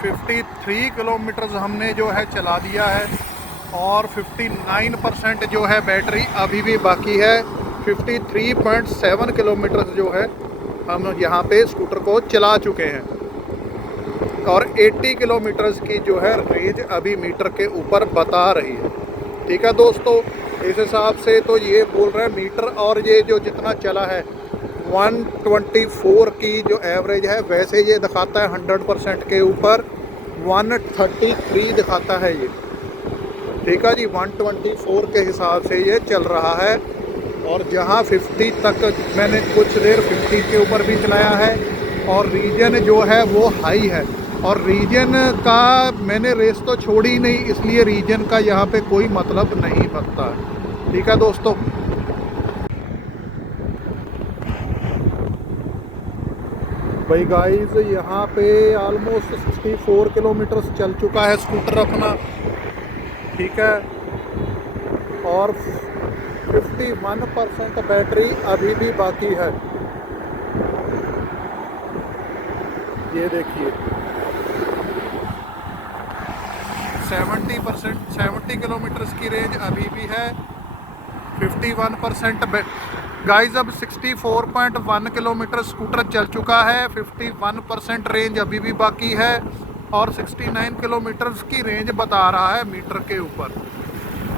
53 किलोमीटर हमने जो है चला दिया है। और 59% जो है बैटरी अभी भी बाकी है। 53.7 किलोमीटर जो है हम यहाँ पे स्कूटर को चला चुके हैं और 80 किलोमीटर्स की जो है रेंज अभी मीटर के ऊपर बता रही है। ठीक है दोस्तों, इस हिसाब से तो ये बोल रहे हैं मीटर, और ये जो जितना चला है 124 की जो एवरेज है, वैसे ये दिखाता है 100% के ऊपर 133 दिखाता है ये। ठीक है जी, 124 के हिसाब से ये चल रहा है। और जहाँ 50 तक मैंने कुछ देर 50 के ऊपर भी चलाया है, और रीजन जो है वो हाई है। और रीजन का मैंने रेस तो छोड़ी ही नहीं, इसलिए रीजन का यहाँ पे कोई मतलब नहीं बनता है। ठीक है दोस्तों, भाई गाइस यहाँ पे ऑलमोस्ट 64 किलोमीटर चल चुका है स्कूटर अपना। ठीक है, और 51% बैटरी अभी भी बाकी है। ये देखिए 70 किलोमीटर की रेंज अभी भी है। 51% गाइस अब 64.1 किलोमीटर स्कूटर चल चुका है। 51% रेंज अभी भी बाकी है और 69 किलोमीटर की रेंज बता रहा है मीटर के ऊपर।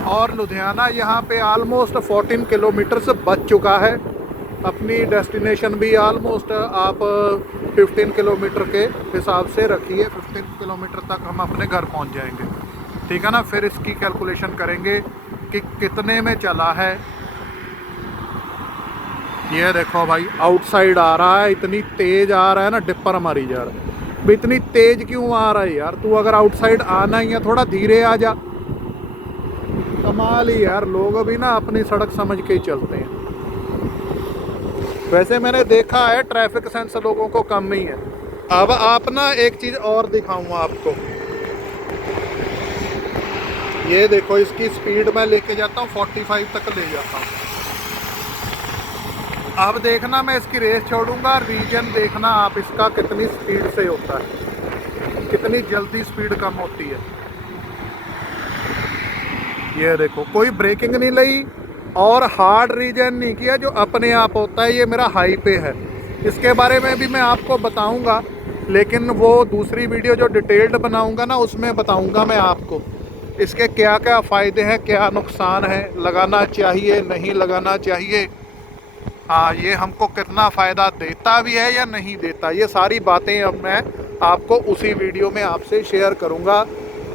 और लुधियाना यहाँ पे ऑलमोस्ट 14 किलोमीटर से बच चुका है। अपनी डेस्टिनेशन भी ऑलमोस्ट आप 15 किलोमीटर के हिसाब से रखिए, 15 किलोमीटर तक हम अपने घर पहुँच जाएंगे। ठीक है ना, फिर इसकी कैलकुलेशन करेंगे कि कितने में चला है। ये देखो भाई आउटसाइड आ रहा है, इतनी तेज आ रहा है ना, डिपर मारी जा रहा है। भाई इतनी तेज क्यों आ रहा है यार, तू अगर आउटसाइड आना ही है थोड़ा धीरे आ जा। कमाल ही यार, लोग अभी ना अपनी सड़क समझ के ही चलते हैं। वैसे मैंने देखा है ट्रैफिक सेंस लोगों को कम ही है। अब आप ना एक चीज़ और दिखाऊंगा आपको, ये देखो इसकी स्पीड मैं लेके जाता हूँ 45 तक ले जाता हूँ। अब देखना मैं इसकी रेस छोड़ूंगा, रीजन देखना आप इसका कितनी स्पीड से होता है, कितनी जल्दी स्पीड कम होती है। ये देखो कोई ब्रेकिंग नहीं ली और हार्ड रीजन नहीं किया, जो अपने आप होता है। ये मेरा हाई पे है, इसके बारे में भी मैं आपको बताऊंगा, लेकिन वो दूसरी वीडियो जो डिटेल्ड बनाऊंगा ना उसमें बताऊंगा मैं आपको इसके क्या क्या फ़ायदे हैं, क्या नुकसान है, लगाना चाहिए नहीं लगाना चाहिए, हाँ ये हमको कितना फ़ायदा देता भी है या नहीं देता। ये सारी बातें अब मैं आपको उसी वीडियो में आपसे शेयर करूँगा।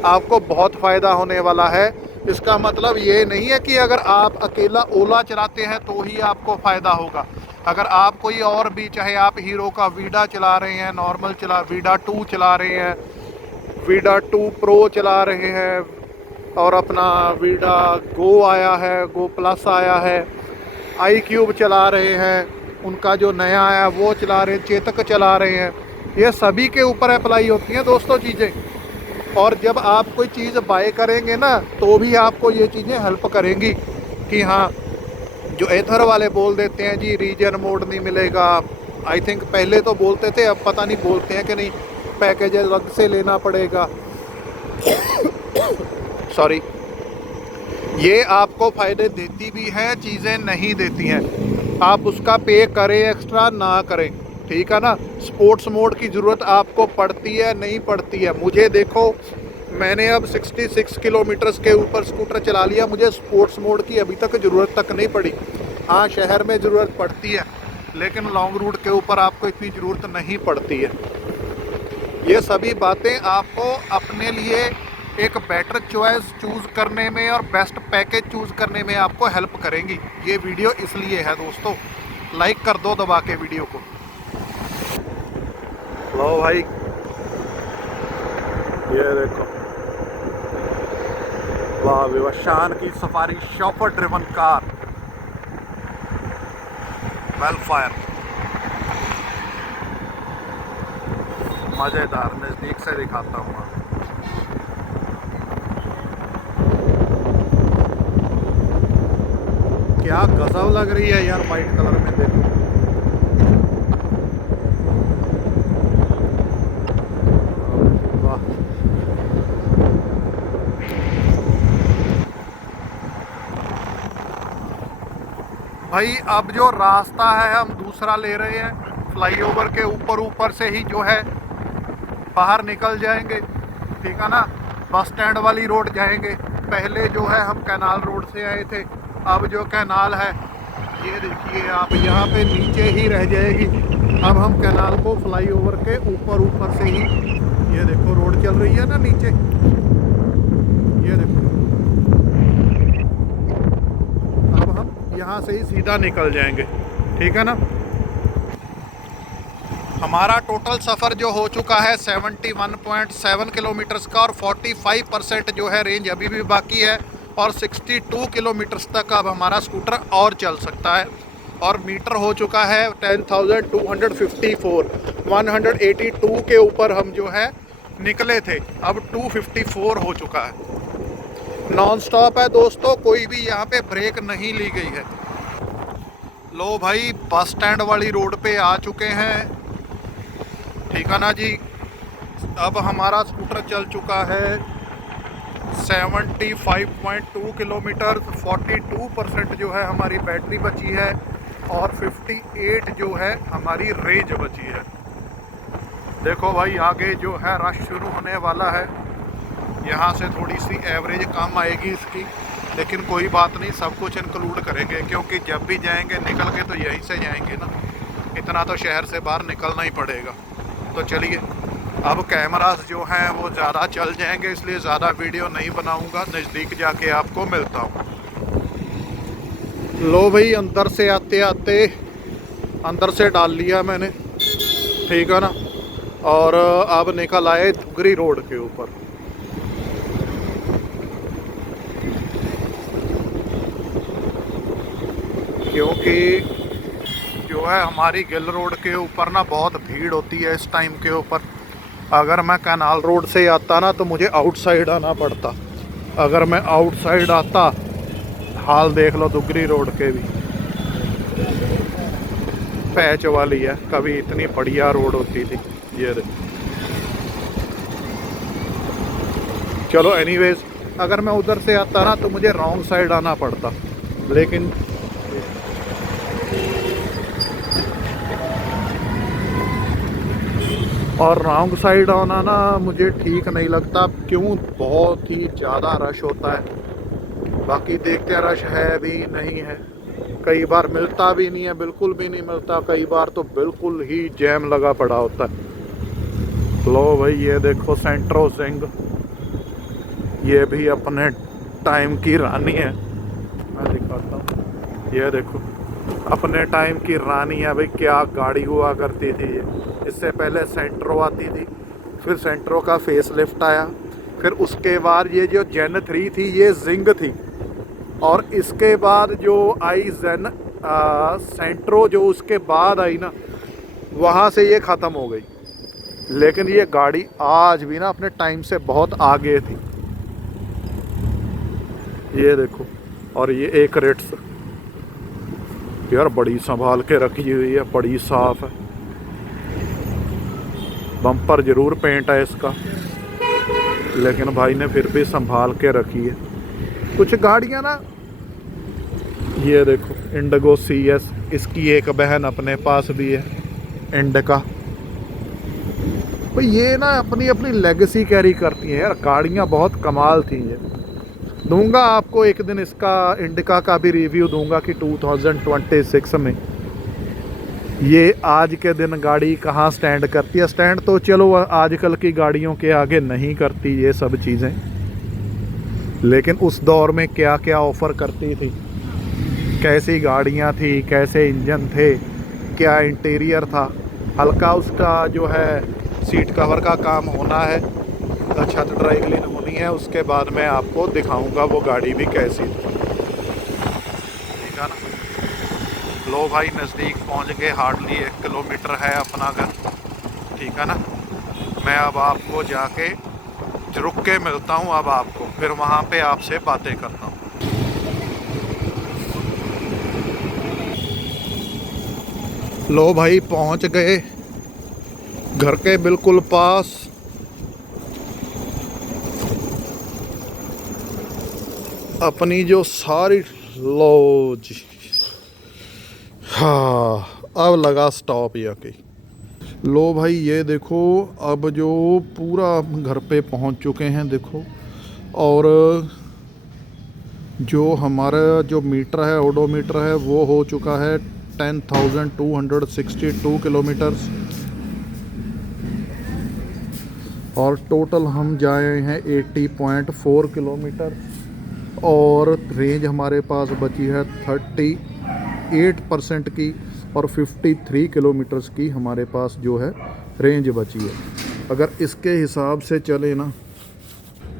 आपको बहुत फ़ायदा होने वाला है। इसका मतलब ये नहीं है कि अगर आप अकेला ओला चलाते हैं तो ही आपको फ़ायदा होगा। अगर आप कोई और भी, चाहे आप हीरो का वीडा चला रहे हैं, नॉर्मल वीडा 2 चला रहे हैं, वीडा 2 प्रो चला रहे हैं, और अपना वीडा गो आया है, गो प्लस आया है, आई क्यूब चला रहे हैं, उनका जो नया आया वो चला रहे हैं, चेतक चला रहे हैं, ये सभी के ऊपर अप्लाई होती हैं दोस्तों चीज़ें। और जब आप कोई चीज़ बाय करेंगे ना तो भी आपको ये चीज़ें हेल्प करेंगी कि हाँ, जो एथर वाले बोल देते हैं जी रीजन मोड नहीं मिलेगा, आई थिंक पहले तो बोलते थे, अब पता नहीं बोलते हैं कि नहीं, पैकेज अलग से लेना पड़ेगा। सॉरी, ये आपको फ़ायदे देती भी है, चीज़ें नहीं देती हैं। आप उसका पे करें एक्स्ट्रा ना करें, ठीक है ना। स्पोर्ट्स मोड की ज़रूरत आपको पड़ती है नहीं पड़ती है। मुझे देखो, मैंने अब 66 किलोमीटर्स के ऊपर स्कूटर चला लिया, मुझे स्पोर्ट्स मोड की अभी तक ज़रूरत तक नहीं पड़ी। हाँ शहर में ज़रूरत पड़ती है, लेकिन लॉन्ग रूट के ऊपर आपको इतनी ज़रूरत नहीं पड़ती है। ये सभी बातें आपको अपने लिए एक बेटर चॉइस चूज़ करने में और बेस्ट पैकेज चूज़ करने में आपको हेल्प करेंगी। ये वीडियो इसलिए है दोस्तों, लाइक कर दो दबा के वीडियो को। लो भाई, ये देखो, वाह वाह, शान की safari shopper driven car, Vellfire, मज़ेदार। नज़दीक से दिखाता हूँ आपको। क्या गजब लग रही है यार वाइट कलर में, देखो। वाह, भाई अब जो रास्ता है हम दूसरा ले रहे हैं, फ्लाईओवर के ऊपर से ही जो है बाहर निकल जाएंगे, ठीक है ना। बस स्टैंड वाली रोड जाएंगे। पहले जो है हम कैनाल रोड से आए थे, अब जो कैनाल है ये देखिए आप, यहाँ पे नीचे ही रह जाएगी। अब हम कैनाल को फ्लाईओवर के ऊपर से ही, ये देखो रोड चल रही है ना नीचे, ये देखो। अब हम यहाँ से ही सीधा निकल जाएंगे, ठीक है ना। हमारा टोटल सफ़र जो हो चुका है 71.7 किलोमीटर्स का, और 45% जो है रेंज अभी भी बाकी है, और 62 किलोमीटर्स तक अब हमारा स्कूटर और चल सकता है। और मीटर हो चुका है 10,254, 182 के ऊपर हम जो है निकले थे, अब 254 हो चुका है। नॉन स्टॉप है दोस्तों, कोई भी यहाँ पे ब्रेक नहीं ली गई है। लो भाई बस स्टैंड वाली रोड पे आ चुके हैं, ठीक है ना जी। अब हमारा स्कूटर चल चुका है 75.2 किलोमीटर, 42% जो है हमारी बैटरी बची है, और 58 जो है हमारी रेंज बची है। देखो भाई आगे जो है रश शुरू होने वाला है, यहाँ से थोड़ी सी एवरेज कम आएगी इसकी, लेकिन कोई बात नहीं, सब कुछ इंक्लूड करेंगे, क्योंकि जब भी जाएंगे निकल के तो यहीं से जाएंगे ना, इतना तो शहर से बाहर निकलना ही पड़ेगा। तो चलिए, अब कैमरास जो हैं वो ज़्यादा चल जाएंगे, इसलिए ज़्यादा वीडियो नहीं बनाऊंगा, नज़दीक जाके आपको मिलता हूँ। लो भाई अंदर से आते आते अंदर से डाल लिया मैंने, ठीक है ना। और अब निकल आए धुगरी रोड के ऊपर। क्योंकि जो है हमारी गिल रोड के ऊपर ना बहुत भीड़ होती है इस टाइम के ऊपर। अगर मैं कैनाल रोड से आता ना तो मुझे आउटसाइड आना पड़ता, अगर मैं आउटसाइड आता, हाल देख लो दुगरी रोड के भी, पैच वाली है, कभी इतनी बढ़िया रोड होती थी। ये चलो एनीवेज, अगर मैं उधर से आता ना तो मुझे रॉन्ग साइड आना पड़ता, लेकिन और रॉन्ग साइड आना ना मुझे ठीक नहीं लगता, क्यों, बहुत ही ज़्यादा रश होता है। बाकी देखते हैं रश है भी नहीं है, कई बार मिलता भी नहीं है, बिल्कुल भी नहीं मिलता, कई बार तो बिल्कुल ही जैम लगा पड़ा होता है। लो भाई ये देखो सेंट्रो सिंह, ये भी अपने टाइम की रानी है, मैं दिखाता हूँ। ये देखो अपने टाइम की रानी है भाई, क्या गाड़ी हुआ करती थी ये। इससे पहले सेंट्रो आती थी, फिर सेंट्रो का फेस लिफ्ट आया, फिर उसके बाद ये जो जेन 3 थी ये जिंग थी, और इसके बाद जो आई जेन सेंट्रो जो उसके बाद आई ना, वहाँ से ये ख़त्म हो गई। लेकिन ये गाड़ी आज भी ना अपने टाइम से बहुत आगे थी। ये देखो, और ये एक रेट्स यार बड़ी संभाल के रखी हुई है, बड़ी साफ है। बम्पर ज़रूर पेंट है इसका, लेकिन भाई ने फिर भी संभाल के रखी है। कुछ गाड़ियाँ ना, ये देखो इंडिगो CS, इसकी एक बहन अपने पास भी है इंडिका। भाई ये ना अपनी अपनी लेगेसी कैरी करती हैं यार, गाड़ियाँ बहुत कमाल थी। ये दूंगा आपको एक दिन, इसका इंडिका का भी रिव्यू दूंगा कि 2026 में ये आज के दिन गाड़ी कहाँ स्टैंड करती है। स्टैंड तो चलो आजकल की गाड़ियों के आगे नहीं करती ये सब चीज़ें, लेकिन उस दौर में क्या क्या ऑफ़र करती थी, कैसी गाड़ियाँ थी, कैसे इंजन थे, क्या इंटीरियर था। हल्का उसका जो है सीट कवर का काम होना है, छत ड्राई क्लीन होनी है, उसके बाद मैं आपको दिखाऊंगा वो गाड़ी भी कैसी थी, ठीक है ना। लो भाई नज़दीक पहुंच गए, हार्डली 1 किलोमीटर है अपना घर, ठीक है ना। मैं अब आपको जाके रुक के मिलता हूं, अब आपको फिर वहां पे आपसे बातें करता हूं। लो भाई पहुंच गए घर के बिल्कुल पास। अपनी जो सारी, लो जी हाँ, अब लगा स्टॉप ये आके। लो भाई ये देखो, अब जो पूरा घर पे पहुंच चुके हैं देखो। और जो हमारा जो मीटर है, ओडोमीटर है, वो हो चुका है 10,262 किलोमीटर्स। और टोटल हम जाए हैं 80.4 किलोमीटर। और रेंज हमारे पास बची है 38% की, और 53 किलोमीटर्स की हमारे पास जो है रेंज बची है। अगर इसके हिसाब से चले ना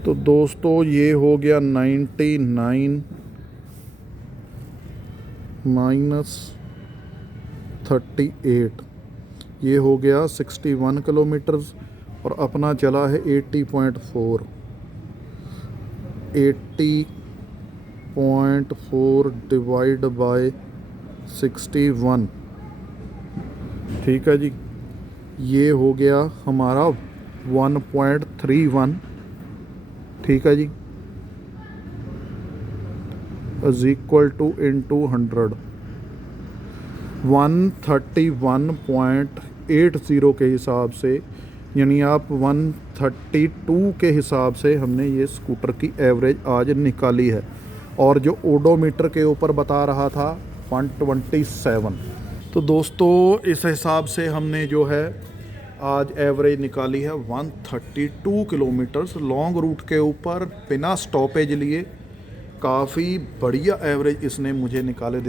तो दोस्तों ये हो गया 99 माइनस 38, ये हो गया 61 किलोमीटर्स। और अपना चला है 80.4 डिवाइड बाय 61। ठीक है जी, ये हो गया हमारा 1.31। ठीक है जी, इज इक्वल टू इंटू 100, 131.80 के हिसाब से, यानी आप 132 के हिसाब से हमने ये स्कूटर की एवरेज आज निकाली है। और जो ओडोमीटर के ऊपर बता रहा था 127। तो दोस्तों इस हिसाब से हमने जो है आज एवरेज निकाली है 132 किलोमीटर्स लॉन्ग रूट के ऊपर बिना स्टॉपेज लिए। काफ़ी बढ़िया एवरेज इसने मुझे निकाल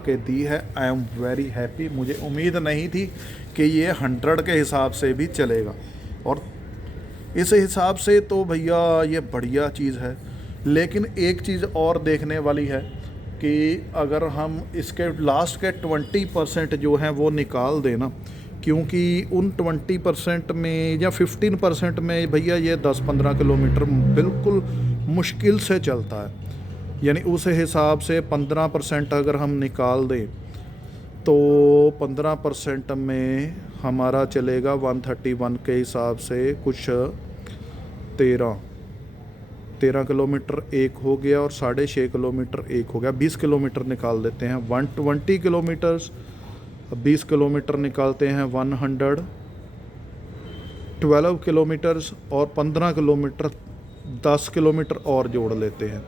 के दी है। I am very happy. मुझे उम्मीद नहीं थी कि ये 100 के हिसाब से भी चलेगा, और इस हिसाब से तो भैया ये बढ़िया चीज़ है। लेकिन एक चीज़ और देखने वाली है कि अगर हम इसके लास्ट के 20% जो हैं वो निकाल दें ना, क्योंकि उन 20% में या 15% में भैया ये 10-15 किलोमीटर बिल्कुल मुश्किल से चलता है। यानी उस हिसाब से 15% अगर हम निकाल दें तो 15% में हमारा चलेगा 131 के हिसाब से कुछ 13 किलोमीटर एक हो गया, और 6.5 किलोमीटर एक हो गया। 20 किलोमीटर निकाल देते हैं 120 किलोमीटर्स। 20 किलोमीटर निकालते हैं 112 किलोमीटर्स, और 15 किलोमीटर 10 किलोमीटर और जोड़ लेते हैं।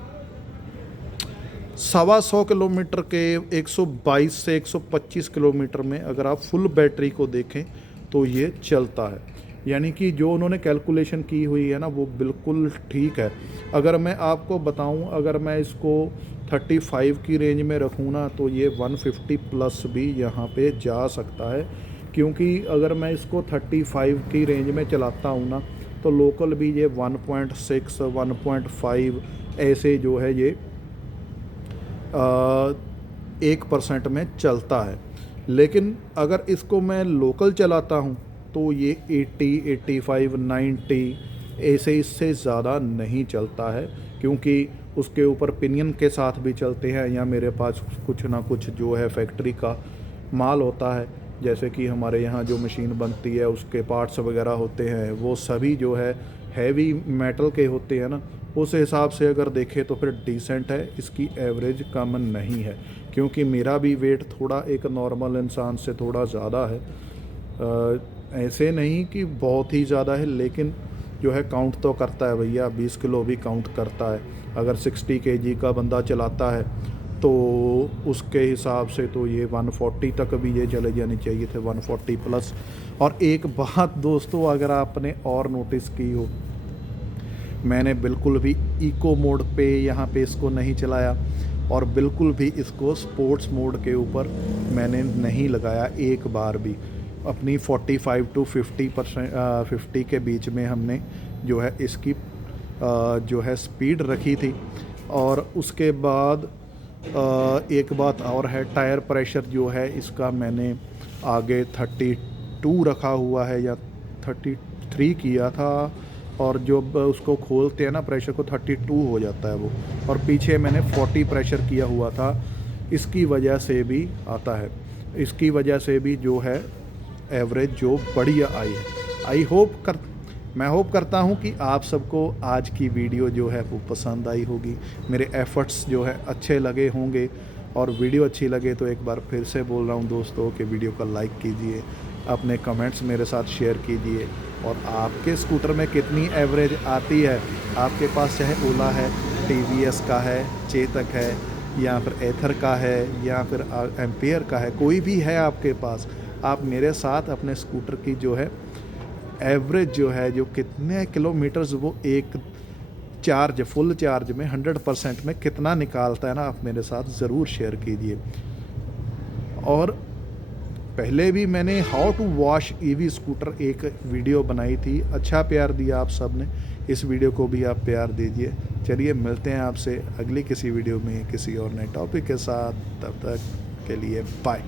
125 किलोमीटर के 122 से 125 किलोमीटर में अगर आप फुल बैटरी को देखें तो ये चलता है। यानी कि जो उन्होंने कैलकुलेशन की हुई है ना वो बिल्कुल ठीक है। अगर मैं आपको बताऊं, अगर मैं इसको 35 की रेंज में रखूं ना तो ये 150 प्लस भी यहाँ पे जा सकता है। क्योंकि अगर मैं इसको 35 की रेंज में चलाता हूँ ना तो लोकल भी ये 1.6 1.5 ऐसे जो है ये 1% में चलता है। लेकिन अगर इसको मैं लोकल चलाता हूँ तो ये 80 85 90 ऐसे इससे ज़्यादा नहीं चलता है, क्योंकि उसके ऊपर पिनियन के साथ भी चलते हैं, या मेरे पास कुछ ना कुछ जो है फैक्ट्री का माल होता है। जैसे कि हमारे यहाँ जो मशीन बनती है उसके पार्ट्स वगैरह होते हैं, वो सभी जो है हैवी मेटल के होते हैं ना। उस हिसाब से अगर देखें तो फिर डिसेंट है, इसकी एवरेज कम नहीं है। क्योंकि मेरा भी वेट थोड़ा एक नॉर्मल इंसान से थोड़ा ज़्यादा है, ऐसे नहीं कि बहुत ही ज़्यादा है, लेकिन जो है काउंट तो करता है भैया। 20 किलो भी काउंट करता है। अगर 60 kg का बंदा चलाता है तो उसके हिसाब से तो ये 140 तक भी ये चले जाने चाहिए थे, 140 प्लस। और एक बात दोस्तों अगर आपने और नोटिस की हो, मैंने बिल्कुल भी इको मोड पे यहाँ पे इसको नहीं चलाया, और बिल्कुल भी इसको स्पोर्ट्स मोड के ऊपर मैंने नहीं लगाया एक बार भी। अपनी 45 to 50 के बीच में हमने जो है इसकी जो है स्पीड रखी थी। और उसके बाद एक बात और है, टायर प्रेशर जो है इसका मैंने आगे 32 रखा हुआ है या 33 किया था, और जो उसको खोलते हैं ना प्रेशर को 32 हो जाता है वो, और पीछे मैंने 40 प्रेशर किया हुआ था। इसकी वजह से भी आता है, इसकी वजह से भी जो है एवरेज जो बढ़िया आई है। मैं होप करता हूँ कि आप सबको आज की वीडियो जो है वो पसंद आई होगी, मेरे एफ़र्ट्स जो है अच्छे लगे होंगे। और वीडियो अच्छी लगे तो एक बार फिर से बोल रहा हूँ दोस्तों कि वीडियो को लाइक कीजिए, अपने कमेंट्स मेरे साथ शेयर कीजिए, और आपके स्कूटर में कितनी एवरेज आती है, आपके पास चाहे ओला है, टीवीएस का है, चेतक है, या फिर एथर का है, या फिर एम्पेयर का है, कोई भी है आपके पास, आप मेरे साथ अपने स्कूटर की जो है एवरेज जो है, जो कितने किलोमीटर्स वो एक चार्ज फुल चार्ज में 100% में कितना निकालता है ना, आप मेरे साथ ज़रूर शेयर कीजिए। और पहले भी मैंने how to wash EV scooter एक वीडियो बनाई थी, अच्छा प्यार दिया आप सब ने, इस वीडियो को भी आप प्यार दीजिए। चलिए मिलते हैं आपसे अगली किसी वीडियो में किसी और नए टॉपिक के साथ, तब तक के लिए बाय।